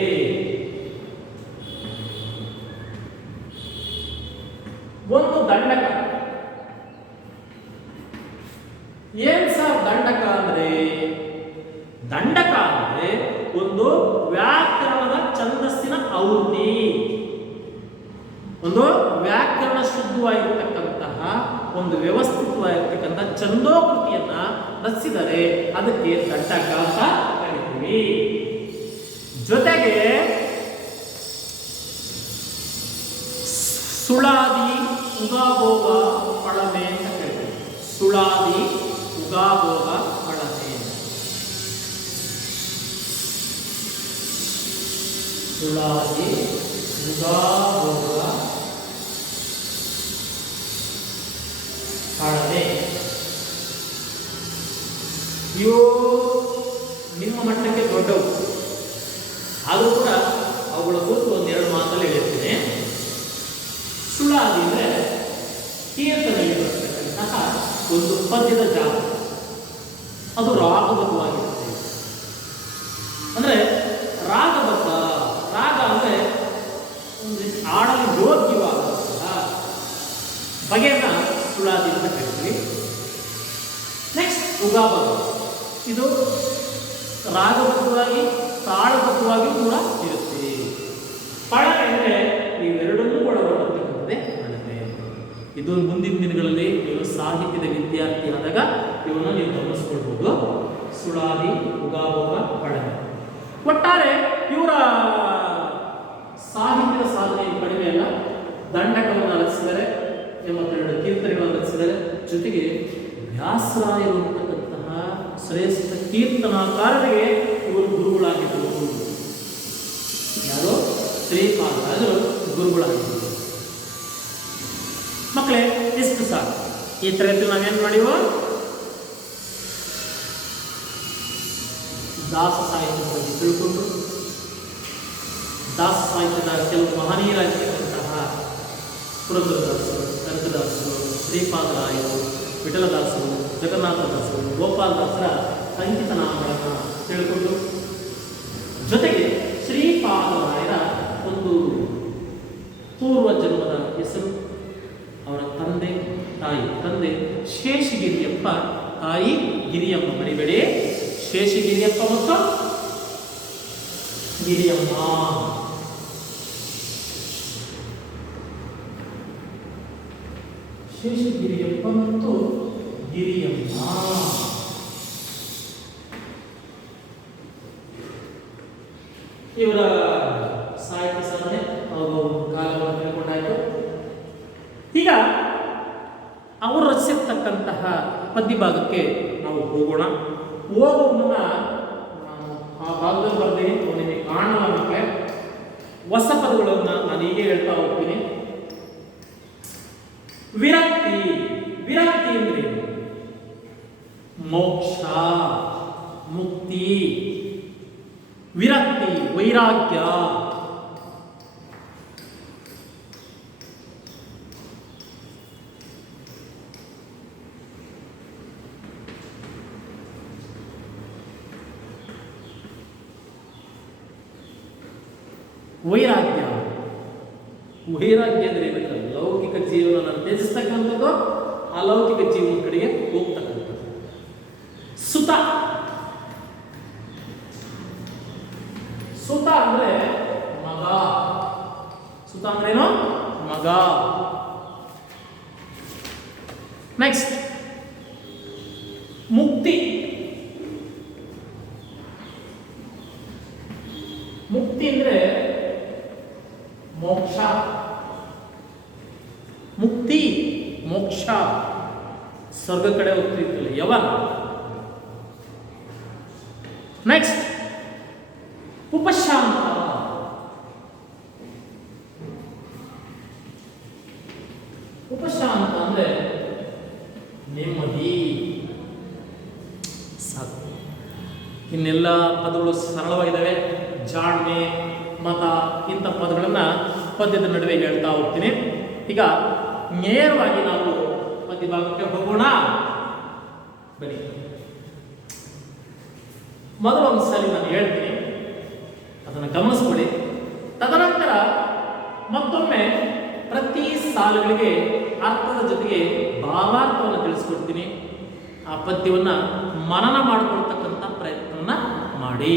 ಒಂದು ದಂಡಕ. ಏನ್ ಸರ್ ದಂಡಕ ಅಂದ್ರೆ? ದಂಡಕ ಅಂದ್ರೆ ಒಂದು ವ್ಯಾಕರಣದ ಛಂದಸ್ಸಿನ ಆವೃತ್ತಿ. ಒಂದು ವ್ಯಾಕರಣ ಶುದ್ಧವಾಗಿರ್ತಕ್ಕಂತಹ, ಒಂದು ವ್ಯವಸ್ಥಿತವಾಗಿರ್ತಕ್ಕಂತಹ ಛಂದೋಕೃತಿಯನ್ನ ರಚಿಸಿದರೆ ಅದಕ್ಕೆ ದಂಡಕ ಅಂತ ಕರಿತೀವಿ. ಜೊತೆಗೆ ಸುಳಾದಿ, ಉಗಾಭೋಗ, ಪಳಮೆ ಅಂತ ಕರಿತೀವಿ. ಸುಳಾದಿ, ಉಗಾಭೋಗ, ಪಳಮೆ. ಸುಳಾದಿ, ಉಗಾಭೋಗ, ಪಳಮೆ. ಇವು ನಿಮ್ಮ ಮಟ್ಟಕ್ಕೆ ದೊಡ್ಡವು, ಆದರೂ ಕೂಡ ಅವುಗಳ ಕುರಿತು ಒಂದೆರಡು ಮಾತಲ್ಲಿ ಹೇಳ್ತೀನಿ. ಸುಳಾದಿ ಅಂದ್ರೆ ಕೀರ್ತನೆಯಲ್ಲಿ ಬರ್ತಕ್ಕಂತಹ ಒಂದು ಪದ್ಯದ ಜಾಲ. ಅದು ರಾಗಬದ್ಧವಾಗಿರುತ್ತೆ. ಅಂದ್ರೆ ರಾಗಬದ್ಧ. ರಾಗ ಅಂದ್ರೆ ಆಡಲು ಯೋಗ್ಯವಾದಂತಹ ಬಗೆಯನ್ನ ಸುಳಾದಿ ಅಂತ ಕರಿತೀವಿ. ನೆಕ್ಸ್ಟ್ ಉಗಾಭೋಗ. ಇದು ರಾಗಬದ್ಧವಾಗಿ ತಾಳಬದ್ಧವಾಗಿಯೂ ಕೂಡ ಇರುತ್ತೆ. ಪಳಮೆ ಅಂದರೆ ಇವೆರಡನ್ನೂ ಕೂಡ ಒಳಗೊಂಡಿರ್ತಕ್ಕಂಥದ್ದೇ ಪಳಮೆ. ಇದು ಮುಂದಿನ ದಿನಗಳಲ್ಲಿ ನೀವು ಸಾಹಿತ್ಯದ ವಿದ್ಯಾರ್ಥಿ ಆದಾಗ ಇವನ್ನ ನೀವು ಗಮನಿಸ್ಕೊಳ್ಬಹುದು. ಸುಳಾದಿ, ಉಗಾಭೋಗ, ಪಳಮೆ. ಒಟ್ಟಾರೆ ಇವರ ಸಾಹಿತ್ಯದ ಸಾಧನೆ ಕಡಿಮೆ ಅಲ್ಲ. ದಂಡಕವನ್ನು ರಚಿಸಿದರೆ, 82 ಕೀರ್ತನೆಗಳನ್ನು ರಚಿಸಿದರೆ. ಜೊತೆಗೆ ವ್ಯಾಸರಾಯರು ಅಂತಕ್ಕಂತಹ ಶ್ರೇಷ್ಠ ಕೀರ್ತನಾಕಾರರಿಗೆ ಇವರು ಗುರುಗಳಾಗಿದ್ದರು. ಯಾರು? ಶ್ರೀಪಾದರಾಜರು ಗುರುಗಳಾಗಿದ್ದರು. ಮಕ್ಕಳೇ, ಇಷ್ಟು ಸಾಕು. ಈ ತರಗತಿ ನಾವೇನು ಮಾಡಿವ? ದಾಸ ಸಾಹಿತ್ಯದ ಬಗ್ಗೆ ತಿಳ್ಕೊಂಡು ದಾಸ ಸಾಹಿತ್ಯದ ಕೆಲವು ಮಹನೀಯರಾಗಿರ್ತಕ್ಕಂತಹ ಪುರಂದರದಾಸರು, ಕನಕದಾಸರು, ಶ್ರೀಪಾದರಾಯರು, ವಿಠಲದಾಸರು, ಜಗನ್ನಾಥದಾಸರು, ಗೋಪಾಲದಾಸರ ಅಂಕಿತ ನಾಮಗಳನ್ನು ತಿಳ್ಕೊಂಡು ಜೊತೆಗೆ ಶ್ರೀಪಾದರಾಯರ ಒಂದು ಪೂರ್ವ ಜನ್ಮದ ಹೆಸರು, ಅವರ ತಂದೆ ಶೇಷಗಿರಿಯಪ್ಪ, ತಾಯಿ ಗಿರಿಯಮ್ಮ, ಮರಿಬೇಡಿ, ಶೇಷಗಿರಿಯಪ್ಪ ಮತ್ತು ಗಿರಿಯಮ್ಮ. ಶೇಷಗಿರಿಯಪ್ಪ ಮತ್ತು ಗಿರಿಯಮ್ಮ. ಇವರ ಸಾಹಿತ್ಯ ಸಾಧನೆ ಅವರು ಕಾಲವನ್ನು ತಿಳ್ಕೊಂಡಾಯಿತು. ಈಗ ಅವರು ರಚಿಸಿರ್ತಕ್ಕಂತಹ ಪದ್ಯ ಭಾಗಕ್ಕೆ ನಾವು ಹೋಗೋಣ. ಹೋಗುವ ಮುನ್ನ ನಾನು ಆ ಭಾಗದಲ್ಲಿ ಬರ್ತೀನಿ, ನಿಮಗೆ ಕಾಣಲ್ಲ ಮಕ್ಕಳೇ. ಹೊಸ ಪದಗಳನ್ನು ನಾನು ಹೀಗೆ ಹೇಳ್ತಾ ಹೋಗ್ತೀನಿ. ವಿರಕ್ತಿ. ವಿರಕ್ತಿ ಅಂದ್ರೆ ಮೋಕ್ಷ, ಮುಕ್ತಿ. ವಿರಕ್ತಿ, ವೈರಾಗ್ಯ. ವೈರಾಗ್ಯ. ವೈರಾಗ್ಯ ಅಂದ್ರೆ ಏನಂದ್ರೆ ಲೌಕಿಕ ಜೀವನ ತ್ಯಜಿಸ್ತಕ್ಕಂಥದ್ದು, ಅಲೌಕಿಕ ಜೀವನ ಕಡೆಗೆ ಹೋಗ್ತಕ್ಕಂಥದ್ದು. ಸುತ. ಸುತ ಅಂದ್ರೆ ಮಗ. ಸುತ ಅಂದ್ರೇನು? ಮಗ. ನೆಕ್ಸ್ಟ್ ಮುಕ್ತಿ. ಮುಕ್ತಿ ಅಂದ್ರೆ ಮೋಕ್ಷ. ಮುಕ್ತಿ, ಮೋಕ್ಷ, ಸ್ವರ್ಗ ಕಡೆ ಹೋಗ್ತಿರ್ತಿಲ್ಲ, ಯವನ. ನೆಕ್ಸ್ಟ್ ಉಪಶಾಂತ. ಉಪಶಾಂತ ಅಂದ್ರೆ ನೆಮ್ಮದಿ. ಸಾಕು. ಇನ್ನೆಲ್ಲ ಪದಗಳು ಸರಳವಾಗಿದ್ದಾವೆ. ಜಾಣ್ಮೆ, ಮತ, ಇಂಥ ಪದಗಳನ್ನು ಪದ್ಯದ ನಡುವೆ ಹೇಳ್ತಾ ಹೋಗ್ತೀನಿ. ಈಗ ನೇರವಾಗಿ ನಾವು ಪದ್ಯ ಭಾಗಕ್ಕೆ ಹೋಗೋಣ. ಬನ್ನಿ. ಮೊದಲು ಒಂದು ಸಾರಿ ನಾನು ಹೇಳ್ತೀನಿ, ಅದನ್ನು ಗಮನಿಸ್ಕೊಳ್ಳಿ. ತದನಂತರ ಮತ್ತೊಮ್ಮೆ ಪ್ರತಿ ಸಾಲುಗಳಿಗೆ ಅರ್ಥದ ಜೊತೆಗೆ ಭಾವಾರ್ಥವನ್ನು ತಿಳಿಸ್ಕೊಡ್ತೀನಿ. ಆ ಪದ್ಯವನ್ನು ಮನನ ಮಾಡಿಕೊಳ್ತಕ್ಕಂಥ ಪ್ರಯತ್ನವನ್ನು ಮಾಡಿ.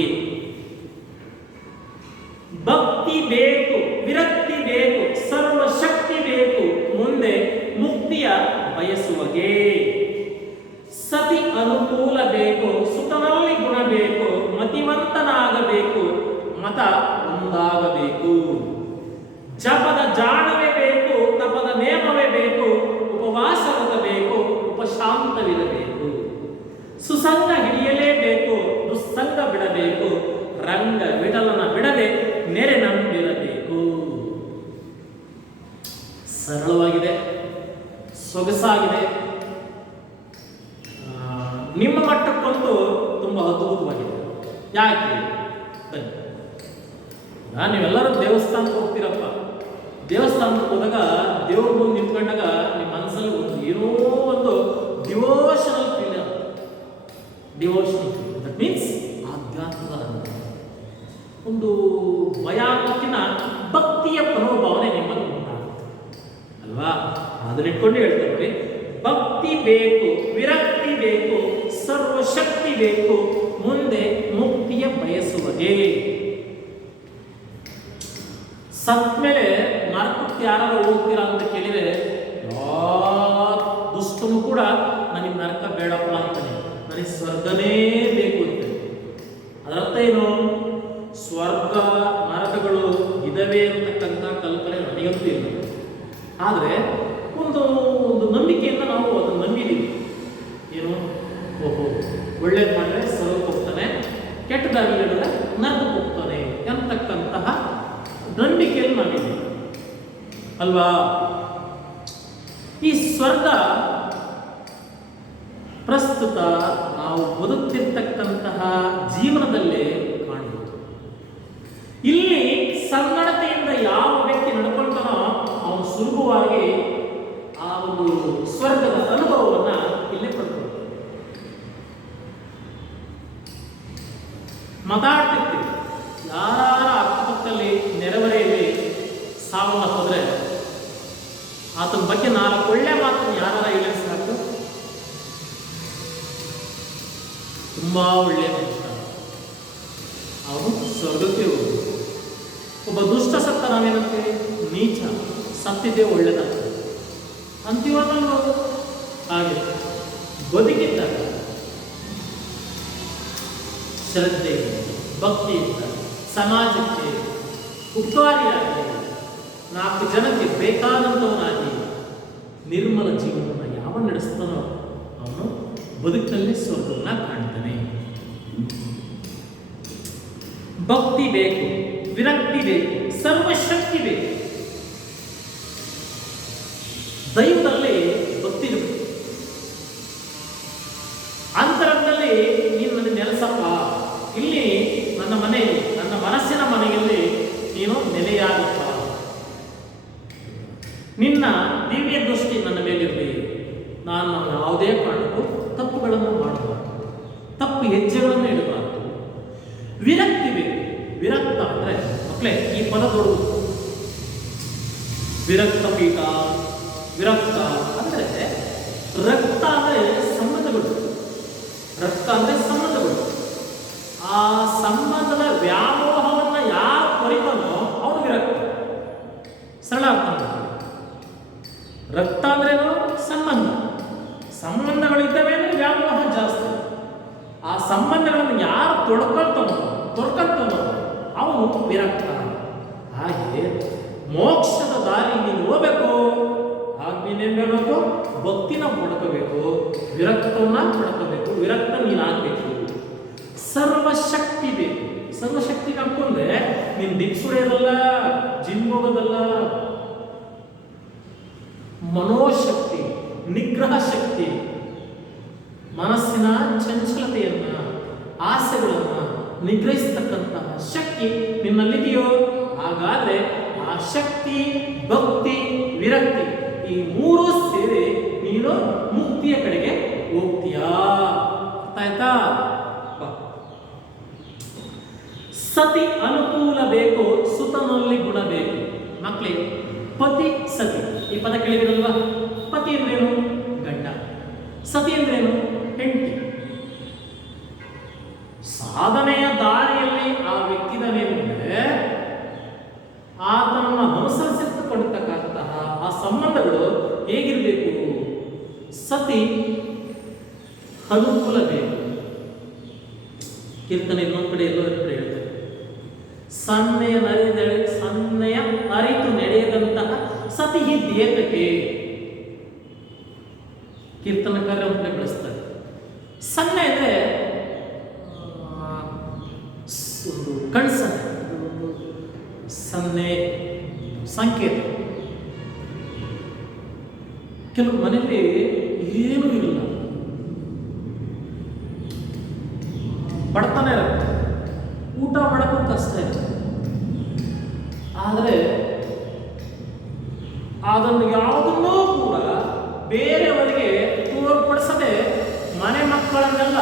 ಭಕ್ತಿ ಬೇಕು, ವಿರಕ್ತಿ ಬೇಕು, ಸರ್ವಶಕ್ತಿ ಬೇಕು, ಮುಂದೆ ಮುಕ್ತಿಯ ಬಯಸುವಗೆ. ಸತಿ ಅನುಕೂಲ ಬೇಕು, ಸುತನಲ್ಲಿ ಗುಣ ಬೇಕು, ಮತಿವಂತನಾಗಬೇಕು, ಮತ ಒಂದಾಗಬೇಕು. ಜಪದ ಜಾಣವೇ ಬೇಕು, ತಪದ ನೇಮವೇ ಬೇಕು, ಉಪವಾಸವಿರಬೇಕು, ಉಪಶಾಂತವಿರಬೇಕು. ಸುಸಂಗ ಹಿಡಿಯಲೇಬೇಕು, ದುಸ್ಸಂಗ ಬಿಡಬೇಕು, ರಂಗ ವಿಠಲನ ಬಿಡದೆ ನೆರೆ ನಂಬಿರಬೇಕು. ಸರಳವಾಗಿದೆ, ಸೊಗಸಾಗಿದೆ, ನಿಮ್ಮ ಮಟ್ಟಕ್ಕಂತೂ ತುಂಬಾ ಅದ್ಭುತವಾಗಿದೆ. ಯಾಕೆ? ನೀವೆಲ್ಲರೂ ದೇವಸ್ಥಾನಕ್ಕೆ ಹೋಗ್ತೀರಪ್ಪ. ದೇವಸ್ಥಾನಕ್ಕೆ ಹೋದಾಗ ದೇವ್ರ ಮುಂದೆ ನಿಂತ್ಕೊಂಡಾಗ ನಿಮ್ಮ ಮನಸ್ಸಲ್ಲಿ ಒಂದು ಏನೋ ಒಂದು devotional feel. Devotional feel that means ಆಧ್ಯಾತ್ಮದ ಒಂದು ಭಯಾನಕಿನ ಭಕ್ತಿಯ ಮನೋಭಾವನೆ ನಿಮ್ಮಲ್ಲಿ ಉಂಟಾಗುತ್ತೆ ಅಲ್ವಾ? ಅದನ್ನಿಟ್ಕೊಂಡು ಹೇಳ್ತಾರೆ, ಭಕ್ತಿ ಬೇಕು, ವಿರಕ್ತಿ ಬೇಕು, ಸರ್ವಶಕ್ತಿ ಬೇಕು, ಮುಂದೆ ಮುಕ್ತಿಯ ಬಯಸುವಗೆ. ಸತ್ಮೇಲೆ ನರಕಕ್ಕೆ ಯಾರು ಹೋಗ್ತೀರಾ ಅಂತ ಕೇಳಿದರೆ ದುಷ್ಟನು ಕೂಡ ನನಗೆ ನರಕ ಬೇಡಪ್ಪ ಅಂತಾನೆ, ನನಗೆ ಸ್ವರ್ಗನೇ ಬೇಕು ಅಂತ. ಅದರರ್ಥ ಏನು? ಸ್ವರ್ಗ ನರಕಗಳು ಇದಾವೆ ಅಂತಕ್ಕಂಥ ಕಲ್ಪನೆ ನನಗಂತೂ ಇಲ್ಲ. ಆದರೆ ಒಂದು ನಂಬಿಕೆಯನ್ನು ನಾವು ಅದನ್ನು ನಂಬಿದ್ದೀವಿ. ಏನು? ಓಹೋ, ಒಳ್ಳೇದು ಮಾಡಿದ್ರೆ ಸ್ವರ್ಗಕ್ಕೆ ಹೋಗ್ತಾನೆ, ಕೆಟ್ಟದಾಗಿ ಹೇಳಿದ್ರೆ ನರಕಕ್ಕೆ ಹೋಗ್ತಾನೆ ಅಂತಕ್ಕಂತಹ ನಂಬಿಕೆಯನ್ನು ನಾವಿದ್ದೀವಿ ಅಲ್ವಾ? ಈ ಸ್ವರ್ಗ ಪ್ರಸ್ತುತ ನಾವು ಬದುಕ್ತಿರ್ತಕ್ಕಂತಹ ಜೀವನದಲ್ಲೇ ಕಾಣಬಹುದು. ಇಲ್ಲಿ ಸನ್ನಡತೆಯಿಂದ ಯಾವ ವ್ಯಕ್ತಿ ನಡ್ಕೊಳ್ತಾನೋ ಅವನು ಸುಲಭವಾಗಿ ಆ ಒಂದು ಸ್ವರ್ಗದ ಅನುಭವವನ್ನು ಇಲ್ಲೇ ಪಡ್ಕೊಳ್ತಾನೆ. ಮಾತಾಡ್ತಿರ್ತೀವಿ, ಯಾರ ಅಕ್ಕಪಕ್ಕದಲ್ಲಿ ನೆರೆಹೊರೆಯಲ್ಲಿ ಸಾವನ್ನಪ್ಪಿದ್ರೆ ಆತನ ಬಗ್ಗೆ 4 ಒಳ್ಳೆ ಮಾತನ್ನು ಯಾರು ಹೇಳಿದ್ರೆ ಸಾಕು, ತುಂಬಾ ಒಳ್ಳೆಯ ಮನುಷ್ಯ, ಅವನು ಸ್ವರ್ಗಕ್ಕೆ ಹೋಗುದು. ಒಬ್ಬ ದುಷ್ಟ ಸತ್ತ ನಾವೇನಂತೀವಿ, ನೀಚ, ಸತ್ತಿದೆ ಒಳ್ಳೆದಾಗ್ತದೆ ಅಂತೀವಲ್ಲ. ಹಾಗೆ ಬದುಕಿದ್ದಾಗ ಶ್ರದ್ಧೆಯಿಂದ, ಭಕ್ತಿಯಿಂದ, ಸಮಾಜಕ್ಕೆ ಉಪಕಾರಿಯಾಗಿ 4 ಜನಕ್ಕೆ ಬೇಕಾದಂಥವನಾಗಿ ನಿರ್ಮಲ ಜೀವನವನ್ನು ಯಾವ ನಡೆಸ್ತಾನೋ ಅವನು ಬದುಕಿನಲ್ಲಿ ಸ್ವರ್ಗವನ್ನು ಕಾಣ್ತಾನೆ. ಭಕ್ತಿ ಬೇಕು, ವಿರಕ್ತಿ ಬೇಕು, ಸರ್ವಶಕ್ತಿ ಬೇಕು. ದೈವದಲ್ಲಿ ಭಕ್ತಿ ಇರಬೇಕು. ಅಂತರಂಗದಲ್ಲಿ ನೀನು ನನ್ನ ನೆಲೆಸಪ್ಪ, ಇಲ್ಲಿ ನನ್ನ ಮನೆಯಲ್ಲಿ, ನನ್ನ ಮನಸ್ಸಿನ ಮನೆಯಲ್ಲಿ ನೀನು ನೆಲೆಯಾಗಪ್ಪ. ನಿನ್ನ ದಿವ್ಯ ದೃಷ್ಟಿ ನನ್ನ ಮೇಲಿರಲಿ. ನಾನು ಯಾವುದೇ ಕಾರಣಕ್ಕೂ ತಪ್ಪುಗಳನ್ನು ಮಾಡಬಾರ್ದು, ತಪ್ಪು ಹೆಜ್ಜೆಗಳನ್ನು ಇಡಬಾರ್ದು. ವಿರಕ್ತಿ ಬೇಕು. ವಿರಕ್ತ ಅಂದರೆ ಮಕ್ಕಳೇ, ಈ ಪದ ದೊಡ್ಡದು. ವಿರಕ್ತ ಪೀಠ, ವಿರಕ್ತ ಅಂದರೆ ರಕ್ತ ಅಂದರೆ ಸಂಬಂಧಗಳು, ರಕ್ತ ಅಂದರೆ ಸಂಬಂಧಗಳು. ಆ ಸಂಬಂಧದ ವ್ಯಾಮೋಹವನ್ನು ಯಾರು ಕೊರಿತಾನೋ ಅವನು ವಿರಕ್ತ. ಸರಳ ಅರ್ಥ ಮಾಡ್ತಾರೆ. ರಕ್ತ ಅಂದ್ರೇನು? ಸಂಬಂಧ. ಸಂಬಂಧಗಳಿದ್ದಾವೆ ಅಂದರೆ ವ್ಯಾಮೋಹ ಜಾಸ್ತಿ. ಆ ಸಂಬಂಧಗಳನ್ನು ಯಾರು ತೊಡ್ಕೊಳ್ತಾನೋ ಅವನು ವಿರಕ್ತ. ಹಾಗೆ ಮೋಕ್ಷದ ದಾರಿ ನೀನು ಹೋಗ್ಬೇಕು, ಆಗ ನೀನೇನು ಮಾಡಬೇಕು? ಭಕ್ತಿನ ಪಡ್ಕೋಬೇಕು, ವಿರಕ್ತವನ್ನ ಪಡ್ಕೋಬೇಕು, ವಿರಕ್ತ ನೀನಾಗಬೇಕು. ಸರ್ವಶಕ್ತಿ ಬೇಕು. ಸರ್ವಶಕ್ತಿ ಹಾಕೊಂಡ್ರೆ ನೀನು ದಿಕ್ಸುಡೆಯೋದಲ್ಲ, ಜಿಮ್ ಹೋಗೋದಲ್ಲ. ಮನೋಶಕ್ತಿ, ನಿಗ್ರಹ ಶಕ್ತಿ, ಮನಸ್ಸಿನ ಚಂಚಲತೆಯನ್ನ, ಆಸೆಗಳನ್ನ ನಿಗ್ರಹಿಸತಕ್ಕಂತಹ ಶಕ್ತಿ ನಿನ್ನಲ್ಲಿದೆಯೋ, ಹಾಗಾದ್ರೆ ಆ ಶಕ್ತಿ, ಭಕ್ತಿ, ವಿರಕ್ತಿ ಈ 3 ಸೇರಿ ನೀನು ಮುಕ್ತಿಯ ಕಡೆಗೆ ಹೋಗ್ತೀಯಾ. ಅರ್ಥ ಆಯ್ತಾ? ಸತಿ ಅನುಕೂಲ ಬೇಕು, ಸುತನಲ್ಲಿ ಗುಣ ಬೇಕು. ಮಕ್ಕಳೇ, ಪತಿ ಸತಿ ಈ ಪದ ಕೇಳಿದಿರಲ್ವಾ? ಪತಿ ಅಂದ್ರೇನು? ಗಂಡ. ಸತಿ ಅಂದ್ರೇನು? ಹೆಂಡತಿ. ಸಾಧನೆಯ ದಾರಿಯಲ್ಲಿ ಆ ವ್ಯಕ್ತಿದನೇನೆಂದರೆ ಆತನನ್ನು ಅನುಸರಿಸಿಟ್ಟುಕೊಳ್ಳತಕ್ಕಂತಹ ಆ ಸಂಬಂಧಗಳು ಹೇಗಿರಬೇಕು? ಸತಿ ಅನುಕೂಲ ಬೇಕು. ಕೀರ್ತನೆ ಇನ್ನೊಂದು ಕಡೆ ಎಲ್ಲರ ಕಡೆ ಹೇಳ್ತಾರೆ, ಸನ್ನೆಯ ಅರಿತು ನಡೆಯದಂತಹ ಸತಿ ದೇತಕ್ಕೆ. ಕೀರ್ತನಕಾರ ಅಂತ ಬಳಸ್ತಾರೆ. ಸನ್ನೆ ಅಂದರೆ ಒಂದು ಕಣ್ಸನ್ನೆ, ಸನ್ನೆ ಸಂಕೇತ. ಕೆಲವು ಮನೆಯಲ್ಲಿ ಏನೂ ಇರಲ್ಲ, ಬಡತನ ಇರುತ್ತೆ, ಊಟ ಮಾಡೋಕ್ಕೂ ಕಷ್ಟ ಇರುತ್ತೆ. ಆದರೆ ಅದನ್ನು ಯಾವುದನ್ನೂ ಕೂಡ ಬೇರೆಯವರಿಗೆ ತೋರ್ಪಡಿಸದೆ ಮನೆ ಮಕ್ಕಳನ್ನೆಲ್ಲ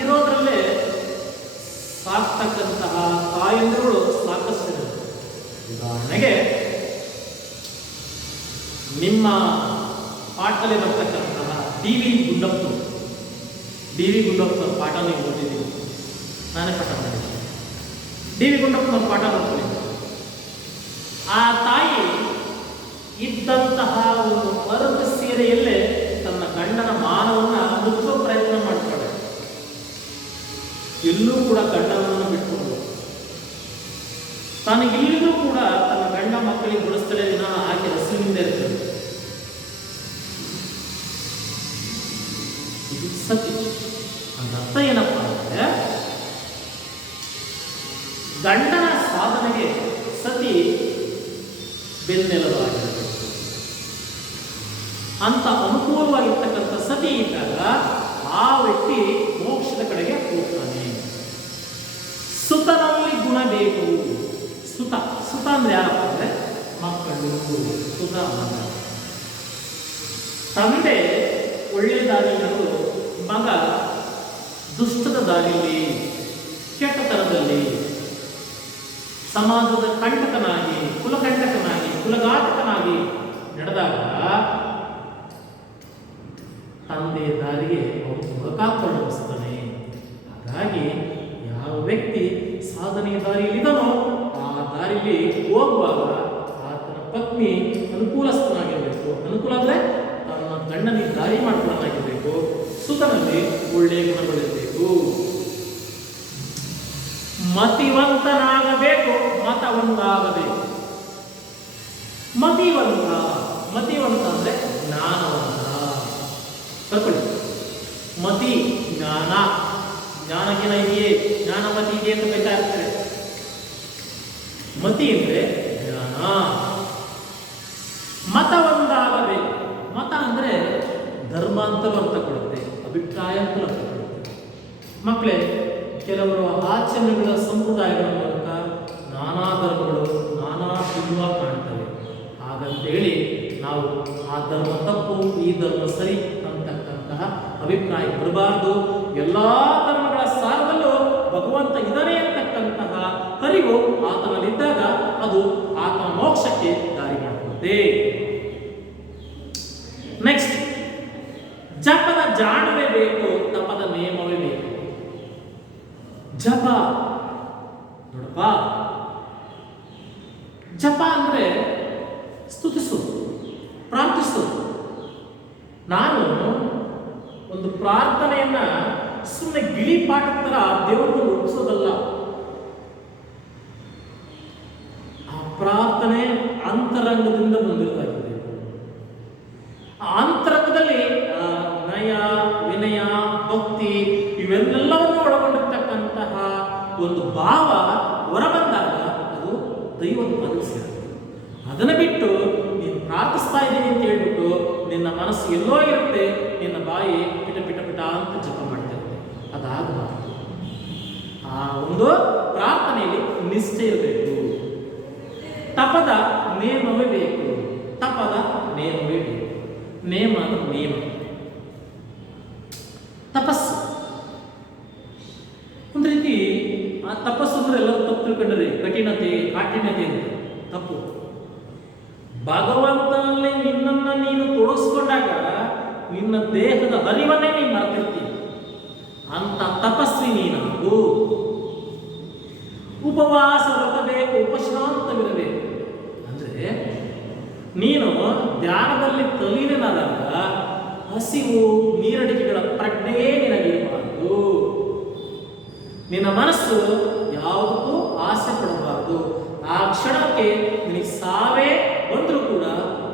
ಇರೋದ್ರಲ್ಲೇ ಸಾಕ್ತಕ್ಕಂತಹ ತಾಯಂದಿರುಗಳು ಸಾಕಷ್ಟು. ಉದಾಹರಣೆಗೆ ನಿಮ್ಮ ಪಾಠದಲ್ಲಿ ಬರ್ತಕ್ಕಂತಹ ಡಿ ವಿ ಗುಂಡಪ್ಪನವ್ರ ಪಾಠ ನೀವು ಓದಿದ್ದೀವಿ, ನಾನೇ ಪಾಠ ಮಾಡಿದ್ದೀನಿ. ಡಿ ವಿ ಗುಂಡಪ್ಪನವ್ರ ಪಾಠ ನೋಡ್ತೀನಿ. ಆ ತಾಯಿ ಇದ್ದಂತಹ ಒಂದು ಅರ್ಧ ಸೀರೆಯಲ್ಲೇ ತನ್ನ ಗಂಡನ ಮಾನವನ್ನು ಮುಚ್ಚುವ ಪ್ರಯತ್ನ ಮಾಡ್ತಾಳೆ. ಎಲ್ಲೂ ಕೂಡ ಗಂಡನನ್ನು ಬಿಟ್ಕೊಂಡು ತನಗಿಲ್ಲೂ ಕೂಡ ತನ್ನ ಗಂಡ ಮಕ್ಕಳಿಗೆ ಗುಡಿಸ್ತಲೇ ದಿನ ಆಕೆ ಹಸಿವಿನಿಂದ ಇರ್ತದೆ. ಇದು ಸತಿ. ಅಂತ ಅರ್ಥ ಏನಪ್ಪ ಅಂದ್ರೆ, ಗಂಡನ ಸಾಧನೆಗೆ ಸತಿ ಬೆನ್ನೆಲುಬಾಗಿರಬೇಕು. ಅಂತ ಅನುಕೂಲವಾಗಿರ್ತಕ್ಕಂಥ ಸತಿ ಇದ್ದಾಗ ಅಂದ್ರೆ ಯಾರಪ್ಪ ಅಂದ್ರೆ ಮಕ್ಕಳು, ಸುತ ಮಗ. ತಂದೆ ಒಳ್ಳೆ ದಾರಿಯಲ್ಲಿದ್ದು ಮಗ ದುಷ್ಟದ ದಾರಿಯಲ್ಲಿ, ಕೆಟ್ಟತನದಲ್ಲಿ, ಸಮಾಜದ ಕಂಟಕನಾಗಿ, ಕುಲಕಂಟಕನಾಗಿ, ಕುಲಘಾತಕನಾಗಿ ನಡೆದಾಗ ತಂದೆಯ ದಾರಿಗೆ ಮುಖಕಾತೊಡಗಿಸ್ತಾನೆ. ಹಾಗಾಗಿ ಯಾವ ವ್ಯಕ್ತಿ ಸಾಧನೆಯ ದಾರಿಯಲ್ಲಿದನೋ ಆ ದಾರಿಯಲ್ಲಿ ಹೋಗುವಾಗ ಆತನ ಪತ್ನಿ ಅನುಕೂಲಸ್ಥನಾಗಿರಬೇಕು. ಅನುಕೂಲ ಅಂದರೆ ತನ್ನ ಗಂಡನಿಗೆ ದಾರಿ ಮಾಡ್ಕೊಳ್ಳೋನಾಗಿರಬೇಕು. ಸುತನಲ್ಲಿ ಒಳ್ಳೆಯ ಗುಣಗಳಿರಬೇಕು. ಮತಿವಂತನಾಗಬೇಕು, ಮತ ಒಂದಾಗಬೇಕು. ಮತಿವಂತ, ಮತಿವಂತ ಅಂದ್ರೆ ಜ್ಞಾನವಂತ. ಕರ್ಕೊಳ್ಳಿ, ಮತಿ ಜ್ಞಾನ, ಜ್ಞಾನಗಿನ ಇದೆಯೇ, ಜ್ಞಾನಮತಿ ಇದೆಯೇ ಅಂತ ಬೈತಾ ಇರ್ತಾರೆ. ಮತಿ ಅಂದ್ರೆ ಜ್ಞಾನ. ಮತ ಒಂದಾಗಬೇಕು. ಮತ ಅಂದ್ರೆ ಧರ್ಮಾಂತರ ಅಂತ ಕೊಡುತ್ತೆ, ಅಭಿಪ್ರಾಯ ಅಂತ ಕೊಡುತ್ತೆ. ಮಕ್ಕಳೇ, ಕೆಲವರು ಆಚರಣೆಗಳ ಸಂಪ್ರದಾಯಗಳ ಮೂಲಕ ನಾನಾ ಧರ್ಮಗಳು ನಾನಾ ಭಿನ್ನ ಕಾಣ್ತವೆ. ಹಾಗಂತೇಳಿ ನಾವು ಆ ಧರ್ಮ ತಪ್ಪು, ಈ ಧರ್ಮ ಸರಿ ಅಂತಕ್ಕಂತಹ ಅಭಿಪ್ರಾಯ ಬರಬಾರದು. ಎಲ್ಲ ಧರ್ಮಗಳ ಸಾರದಲ್ಲೂ ಭಗವಂತ ಇದ್ದಾನೆ ಅಂತಕ್ಕಂತಹ ಅರಿವು ಆತನಲ್ಲಿದ್ದಾಗ ಅದು ಆತನ ಮೋಕ್ಷಕ್ಕೆ ದಾರಿ ಮಾಡುತ್ತೆ. ನೆಕ್ಸ್ಟ್, ಜಪದ ಜಾಣವೇ ಬೇಕು, ತಪದ ನೇಮವೇ ಬೇಕು. ಜಪ ನೋಡಪ್ಪ, ಜಪ ಅಂದ್ರೆ ಸ್ತುತಿಸೋದು, ಪ್ರಾರ್ಥಿಸೋದು. ನಾನು ಒಂದು ಪ್ರಾರ್ಥನೆಯನ್ನ ಸುಮ್ಮನೆ ಗಿಳಿಪಾಠ ತರ ದೇವರಿಗೆ ಒಪ್ಪಿಸೋದಲ್ಲ. ಆ ಪ್ರಾರ್ಥನೆ ಅಂತರಂಗದಿಂದ ಬಂದಿರೋದಾಗಿದೆ. ಆ ಅಂತರಂಗದಲ್ಲಿ ನಯ, ವಿನಯ, ಭಕ್ತಿ ಇವೆಲ್ಲವನ್ನು ಒಳಗೊಂಡಿರ್ತಕ್ಕಂತಹ ಒಂದು ಭಾವ ಹೊರಬಂದಾಗ ಅದು ದೈವದ ಪದವಿಸಿರುತ್ತೆ. ಅದನ್ನು ಬಿಟ್ಟು ನೀನು ಪ್ರಾರ್ಥಿಸ್ತಾ ಇದ್ದೀನಿ ಅಂತ ಹೇಳ್ಬಿಟ್ಟು ನಿನ್ನ ಮನಸ್ಸು ಎಲ್ಲೋ ಇರುತ್ತೆ, ನಿನ್ನ ಬಾಯಿ ಪಿಟ ಪಿಟ ಪಿಟ ಅಂತ ಜಪ ಮಾಡ್ತಿರುತ್ತೆ. ಅದಾಗಬಾರ್ದು. ಆ ಒಂದು ಪ್ರಾರ್ಥನೆಯಲ್ಲಿ ನಿಷ್ಠೆ ಇರಬೇಕು. ತಪದ ನೇಮವೇ ಬೇಕು. ತಪದ ನೇಮವೇ ಬೇಕು. ನೇಮ ಅಂದ್ರೆ ನೇಮ, ತಪಸ್ಸು ಒಂದು ರೀತಿ. ಆ ತಪಸ್ಸು ಅಂದ್ರೆ ಎಲ್ಲರೂ ತಪ್ಪು ತಿಳ್ಕೊಂಡ್ರೆ ಕಠಿಣತೆ, ಕಾಠಿಣ್ಯತೆ ಅಂತ. ತಪ್ಪು. ಭಗವಂತನಲ್ಲಿ ನಿನ್ನನ್ನು ನೀನು ತೊಡಗಿಸ್ಕೊಂಡಾಗ ನಿನ್ನ ದೇಹದ ಅರಿವನ್ನೇ ನೀನು ಮರ್ತಿರ್ತೀನಿ. ಅಂತ ತಪಸ್ವಿ ನೀನಾಗು. ಉಪವಾಸ ವ್ರತಬೇಕು, ಉಪಶಾಂತವಿರಬೇಕು. ಅಂದ್ರೆ ನೀನು ಧ್ಯಾನದಲ್ಲಿ ತಲೀನನಾದಾಗ ಹಸಿವು, ನೀರಡಿಕೆಗಳ ಪ್ರಜ್ಞೆ ನಿನಗಿರಬಾರದು. ನಿನ್ನ ಮನಸ್ಸು ಯಾವುದಕ್ಕೂ ಆಸೆ ಪಡಬಾರದು. ಆ ಕ್ಷಣಕ್ಕೆ ನಿನಗೆ ಸಾವೇ ಬಂದರೂ ಕೂಡ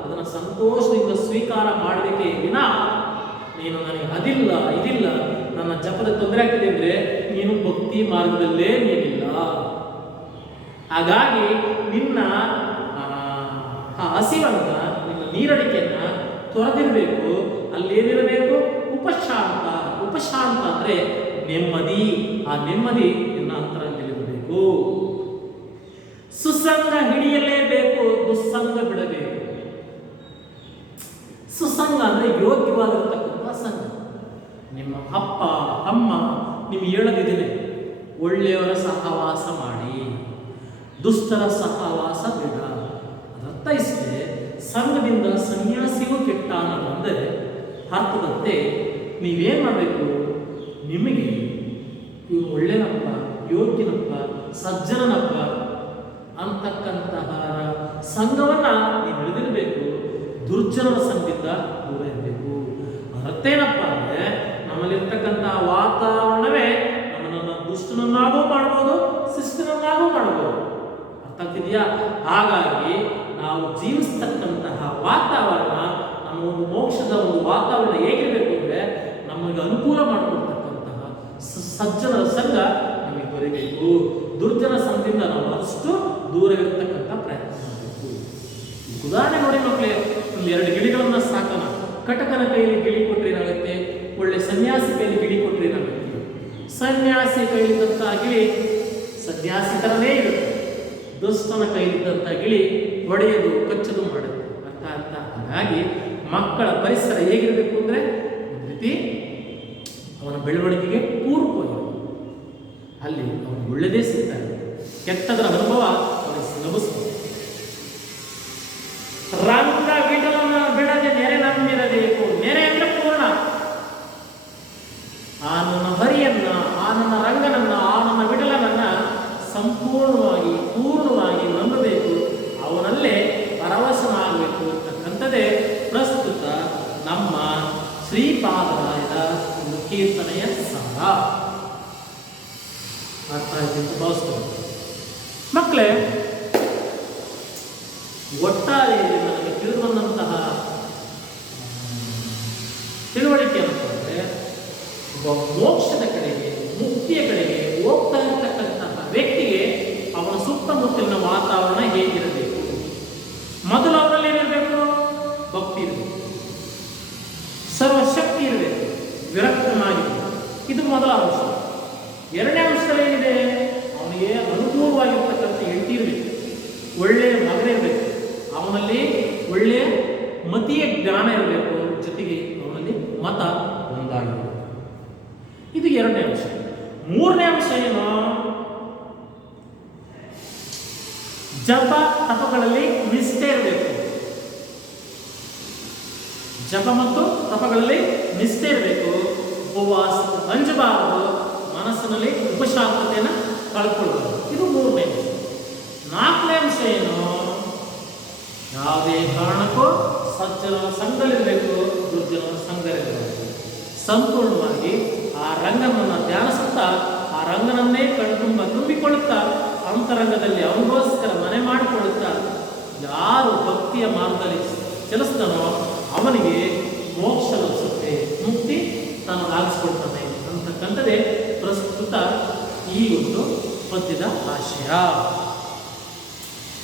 ಅದನ್ನು ಸಂತೋಷದಿಂದ ಸ್ವೀಕಾರ ಮಾಡಬೇಕೇ ವಿನ ನೀನು ನನಗೆ ಅದಿಲ್ಲ ಇದಿಲ್ಲ, ನನ್ನ ಜಪದ ತೊಂದರೆ ಆಗ್ತಿದೆ ಅಂದ್ರೆ ನೀನು ಭಕ್ತಿ ಮಾರ್ಗದಲ್ಲೇ ನೀನಿಲ್ಲ. ಹಾಗಾಗಿ ನಿನ್ನ ಆ ಹಸಿವನ್ನ, ನಿನ್ನ ನೀರಡಿಕೆಯನ್ನ ತೊರೆದಿರಬೇಕು. ಅಲ್ಲೇನಿರಬೇಕು? ಉಪಶಾಂತ. ಉಪಶಾಂತ ಅಂದ್ರೆ ನೆಮ್ಮದಿ. ಆ ನೆಮ್ಮದಿ ನಿನ್ನ ಅಂತರಂಗದಲ್ಲಿರಬೇಕು. ಸುಸಂಗ ಹಿಡಿಯಲೇಬೇಕು, ದುಸ್ಸಂಗ ಬಿಡಬೇಕು. ಸುಸಂಗ ಅಂದ್ರೆ ಯೋಗ್ಯವಾಗಿರತಕ್ಕಂಥ ಸಂಘ. ನಿಮ್ಮ ಅಪ್ಪ ಅಮ್ಮ ನಿಮ್ಗೆ ಹೇಳದಿದ್ದೇನೆ, ಒಳ್ಳೆಯವರ ಸಹವಾಸ ಮಾಡಿ, ದುಷ್ಟರ ಸಹವಾಸ ಬೇಡ. ಅದರ್ಥ ಇಷ್ಟೇ. ಸಂಘದಿಂದ ಸನ್ಯಾಸಿಗೂ ಕೆಟ್ಟ ಅನ್ನೋದಂದ್ರೆ ಅರ್ಥದಂತೆ ನೀವೇನ್ ಮಾಡಬೇಕು? ನಿಮಗೆ ಇವ್ರು ಒಳ್ಳೆನಪ್ಪ, ಯೋಗ್ಯನಪ್ಪ, ಸಜ್ಜನನಪ್ಪ ಅಂತಕ್ಕಂತಹ ಸಂಘವನ್ನ ನೀವು ಹಿಡಿದಿರಬೇಕು. ದುರ್ಜನರ ಸಂಘದಿಂದ ದೂರ ಇರಬೇಕು. ಅರ್ಥ ಏನಪ್ಪ ಅಂದ್ರೆ ನಮ್ಮಲ್ಲಿರ್ತಕ್ಕಂತಹ ವಾತಾವರಣವೇ ನಮ್ಮನ್ನು ದುಷ್ಟನನ್ನಾಗೂ ಮಾಡ್ಬೋದು, ಶಿಷ್ಟನನ್ನಾಗೂ ಮಾಡ್ಬೋದು. ಅರ್ಥ ಆಗ್ತಿದೆಯಾ? ಹಾಗಾಗಿ ನಾವು ಜೀವಿಸ್ತಕ್ಕಂತಹ ವಾತಾವರಣ, ನಮ್ಮ ಒಂದು ಮೋಕ್ಷದ ಒಂದು ವಾತಾವರಣ ಹೇಗಿರಬೇಕು ಅಂದ್ರೆ ನಮಗೆ ಅನುಕೂಲ ಮಾಡಿಕೊಡ್ತಕ್ಕಂತಹ ಸಜ್ಜನರ ಸಂಘ ನಮಗೆ ದೊರೆಯಬೇಕು. ದುರ್ಜನ ಸಂಘದಿಂದ ನಾವು ಆದಷ್ಟು ದೂರವಿರ್ತಕ್ಕಂಥ ಪ್ರಯತ್ನ ಮಾಡಬೇಕು. ಉದಾಹರಣೆ ನೋಡಿ ಮಕ್ಕಳೇ, ಒಂದು 2 ಗಿಳಿಗಳನ್ನ ಸಾಕೋಣ. ಕಟಕನ ಕೈಯಲ್ಲಿ ಗಿಳಿ ಕೊಟ್ಟರೆ ಏನಾಗುತ್ತೆ? ಒಳ್ಳೆ ಸನ್ಯಾಸಿ ಕೈಯಲ್ಲಿ ಗಿಳಿ ಕೊಟ್ಟರೆ ಏನಾಗುತ್ತೆ? ಸನ್ಯಾಸಿ ಕೈಲಿದ್ದಂತಹ ಗಿಳಿ ಸನ್ಯಾಸಿ ಥರನೇ ಇರುತ್ತೆ. ದುಷ್ಟನ ಕೈಲಿದ್ದಂಥ ಗಿಳಿ ಒಡೆಯೋದು ಕಚ್ಚೋದು ಮಾಡೋದು ಅರ್ಥ. ಹಾಗಾಗಿ ಮಕ್ಕಳ ಪರಿಸರ ಹೇಗಿರಬೇಕು ಅಂದರೆ ಒಂದು ರೀತಿ ಅವನ ಬೆಳವಣಿಗೆಗೆ ಪೂರ್ವವಾಗಿರಬೇಕು. ಅಲ್ಲಿ ಅವನು ಒಳ್ಳೆಯದೇ ಸಿಗ್ತಾರೆ, ಕೆಟ್ಟದರ ಅನುಭವ ಅವನಿಗೆ ಲಭಿಸ್ತಾರೆ. ರಂಗ ವಿಠಲನ ಬಿಡದೆ ನೆರೆ ನಂಬಿರಬೇಕು. ನೆರೆ ಅಂದ್ರೆ ಪೂರ್ಣ. ಆ ನನ್ನ ಹರಿಯನ್ನ, ಆ ನನ್ನ ರಂಗನನ್ನ, ಆ ನನ್ನ ವಿಠಲನನ್ನ ಸಂಪೂರ್ಣವಾಗಿ ಪೂರ್ಣವಾಗಿ ನಂಬಬೇಕು, ಅವನಲ್ಲೇ ಪರವಶನಾಗಬೇಕು ಅಂತಕ್ಕಂಥದ್ದೇ ಪ್ರಸ್ತುತ ನಮ್ಮ ಶ್ರೀಪಾದರಾಯರ ಒಂದು ಕೀರ್ತನೆಯ ಸಾರ. ಅರ್ಥ ಆಯ್ತು ಅಂತ ಭಾವಿಸ್ತೇನೆ ಮಕ್ಕಳೇ. ಒಟ್ಟಾರೆ ನನಗೆ ತಿಳಿದು ಬಂದಂತಹ ತಿಳುವಳಿಕೆ ಅಂತಂದರೆ, ಒಬ್ಬ ಮೋಕ್ಷದ ಕಡೆಗೆ, ಮುಕ್ತಿಯ ಕಡೆಗೆ ಹೋಗ್ತಾ ಇರತಕ್ಕಂತಹ ವ್ಯಕ್ತಿಗೆ ಅವನ ಸುತ್ತಮುತ್ತಲಿನ ವಾತಾವರಣ ಹೇಗಿರಬೇಕು? ಮೊದಲು ಅವರಲ್ಲಿ ಏನಿರಬೇಕು? ಭಕ್ತಿ ಇರಬೇಕು, ಸರ್ವಶಕ್ತಿ ಇರಬೇಕು, ವಿರಕ್ತನಾಗಿರಬೇಕು. ಇದು ಮೊದಲ ಅಂಶ. ಎರಡನೇ ಅಂಶದಲ್ಲಿ ಏನಿದೆ? ಅವನಿಗೆ ಅನುಕೂಲವಾಗಿರ್ತಕ್ಕಂಥ ಹೆಂಡತಿ ಇರಬೇಕು, ಒಳ್ಳೆಯ ಮಗನಿರಬೇಕು, ಅವನಲ್ಲಿ ಒಳ್ಳೆಯ ಮತೀಯ ಜ್ಞಾನ ಇರಬೇಕು, ಜೊತೆಗೆ ಅವನಲ್ಲಿ ಮತ ಒಂದಾಗಿರಬೇಕು. ಇದು ಎರಡನೇ ಅಂಶ. ಮೂರನೇ ಅಂಶ ಏನು? ಜಪ ತಪಗಳಲ್ಲಿ ನಿಷ್ಠೆ ಇರಬೇಕು. ಜಪ ಮತ್ತು ತಪಗಳಲ್ಲಿ ನಿಷ್ಠೆ ಇರಬೇಕು. ಉಪವಾಸ ಅಂಜಬಾರದು, ಮನಸ್ಸಿನಲ್ಲಿ ಉಪಶಾಂತತೆಯನ್ನು ಕಳ್ಕೊಳ್ಬಾರದು. ಇದು ಮೂರನೇ ಅಂಶ. ನಾಲ್ಕನೇ ಅಂಶ ಏನು? ಯಾವುದೇ ಕಾರಣಕ್ಕೂ ಸಜ್ಜನರ ಸಂಘದಲ್ಲಿರಬೇಕು, ದುರ್ಜನರ ಸಂಘದಲ್ಲಿರಬೇಕು. ಸಂಪೂರ್ಣವಾಗಿ ಆ ರಂಗನನ್ನು ಧ್ಯಾನಿಸುತ್ತಾ, ಆ ರಂಗನನ್ನೇ ಕಣ್ತುಂಬ ತುಂಬಿಕೊಳ್ಳುತ್ತಾ, ಅಂತರಂಗದಲ್ಲಿ ಅವನಿಗೋಸ್ಕರ ಮನೆ ಮಾಡಿಕೊಳ್ಳುತ್ತಾ ಯಾರು ಭಕ್ತಿಯ ಮಾರ್ಗದಲ್ಲಿ ಚಲಿಸ್ತಾನೋ ಅವನಿಗೆ ಮೋಕ್ಷ ಲಭಿಸುತ್ತೆ, ಮುಕ್ತಿ ತಾನು ಆಗಿಸ್ಕೊಳ್ತಾನೆ ಅಂತಕ್ಕಂಥದ್ದೇ ಪ್ರಸ್ತುತ ಈ ಒಂದು ಪದ್ಯದ ಆಶಯ.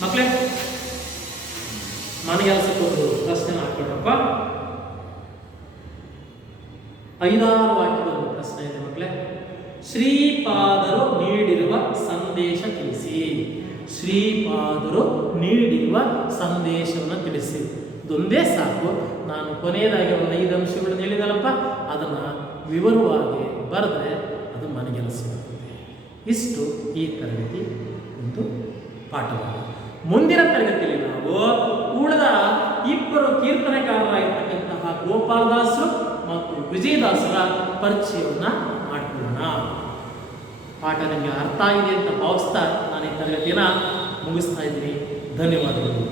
ಮಕ್ಕಳೇ, ಮನೆಗೆಲಸಕ್ಕೊಂದು ಪ್ರಶ್ನೆ ಹಾಕೊಳ್ಳಪ್ಪ. 5-6 ವಾಕ್ಯದ ಒಂದು ಪ್ರಶ್ನೆ ಇದೆ ಮಕ್ಕಳೇ. ಶ್ರೀಪಾದರು ನೀಡಿರುವ ಸಂದೇಶ ತಿಳಿಸಿ. ಶ್ರೀಪಾದರು ನೀಡಿರುವ ಸಂದೇಶವನ್ನು ತಿಳಿಸಿ. ಇದೊಂದೇ ಸಾಕು. ನಾನು ಕೊನೆಯದಾಗಿ ಒಂದು 5 ಅಂಶಗಳನ್ನು ಹೇಳಿದಲ್ಲಪ್ಪ, ಅದನ್ನು ವಿವರವಾಗಿ ಬರೆದ್ರೆ ಅದು ಮನೆಗೆಲಸ. ಇಷ್ಟು ಈ ತರಗತಿ ಒಂದು ಪಾಠವಾಗಿದೆ. ಮುಂದಿನ ತರಗತಿಯಲ್ಲಿ ನಾವು ಉಳಿದ 2 ಕೀರ್ತನೆಕಾರರಾಗಿರ್ತಕ್ಕಂತಹ ಗೋಪಾಲದಾಸರು ಮತ್ತು ವಿಜಯದಾಸರ ಪರಿಚಯವನ್ನು ಮಾಡಿಕೊಳ್ಳೋಣ. ಪಾಠ ನಿಮಗೆ ಅರ್ಥ ಆಗಿದೆ ಅಂತ ಭಾವಿಸ್ತಾ ನಾನು ಈ ತರಗತಿಯನ್ನು ಮುಗಿಸ್ತಾ ಇದ್ದೀನಿ. ಧನ್ಯವಾದಗಳು.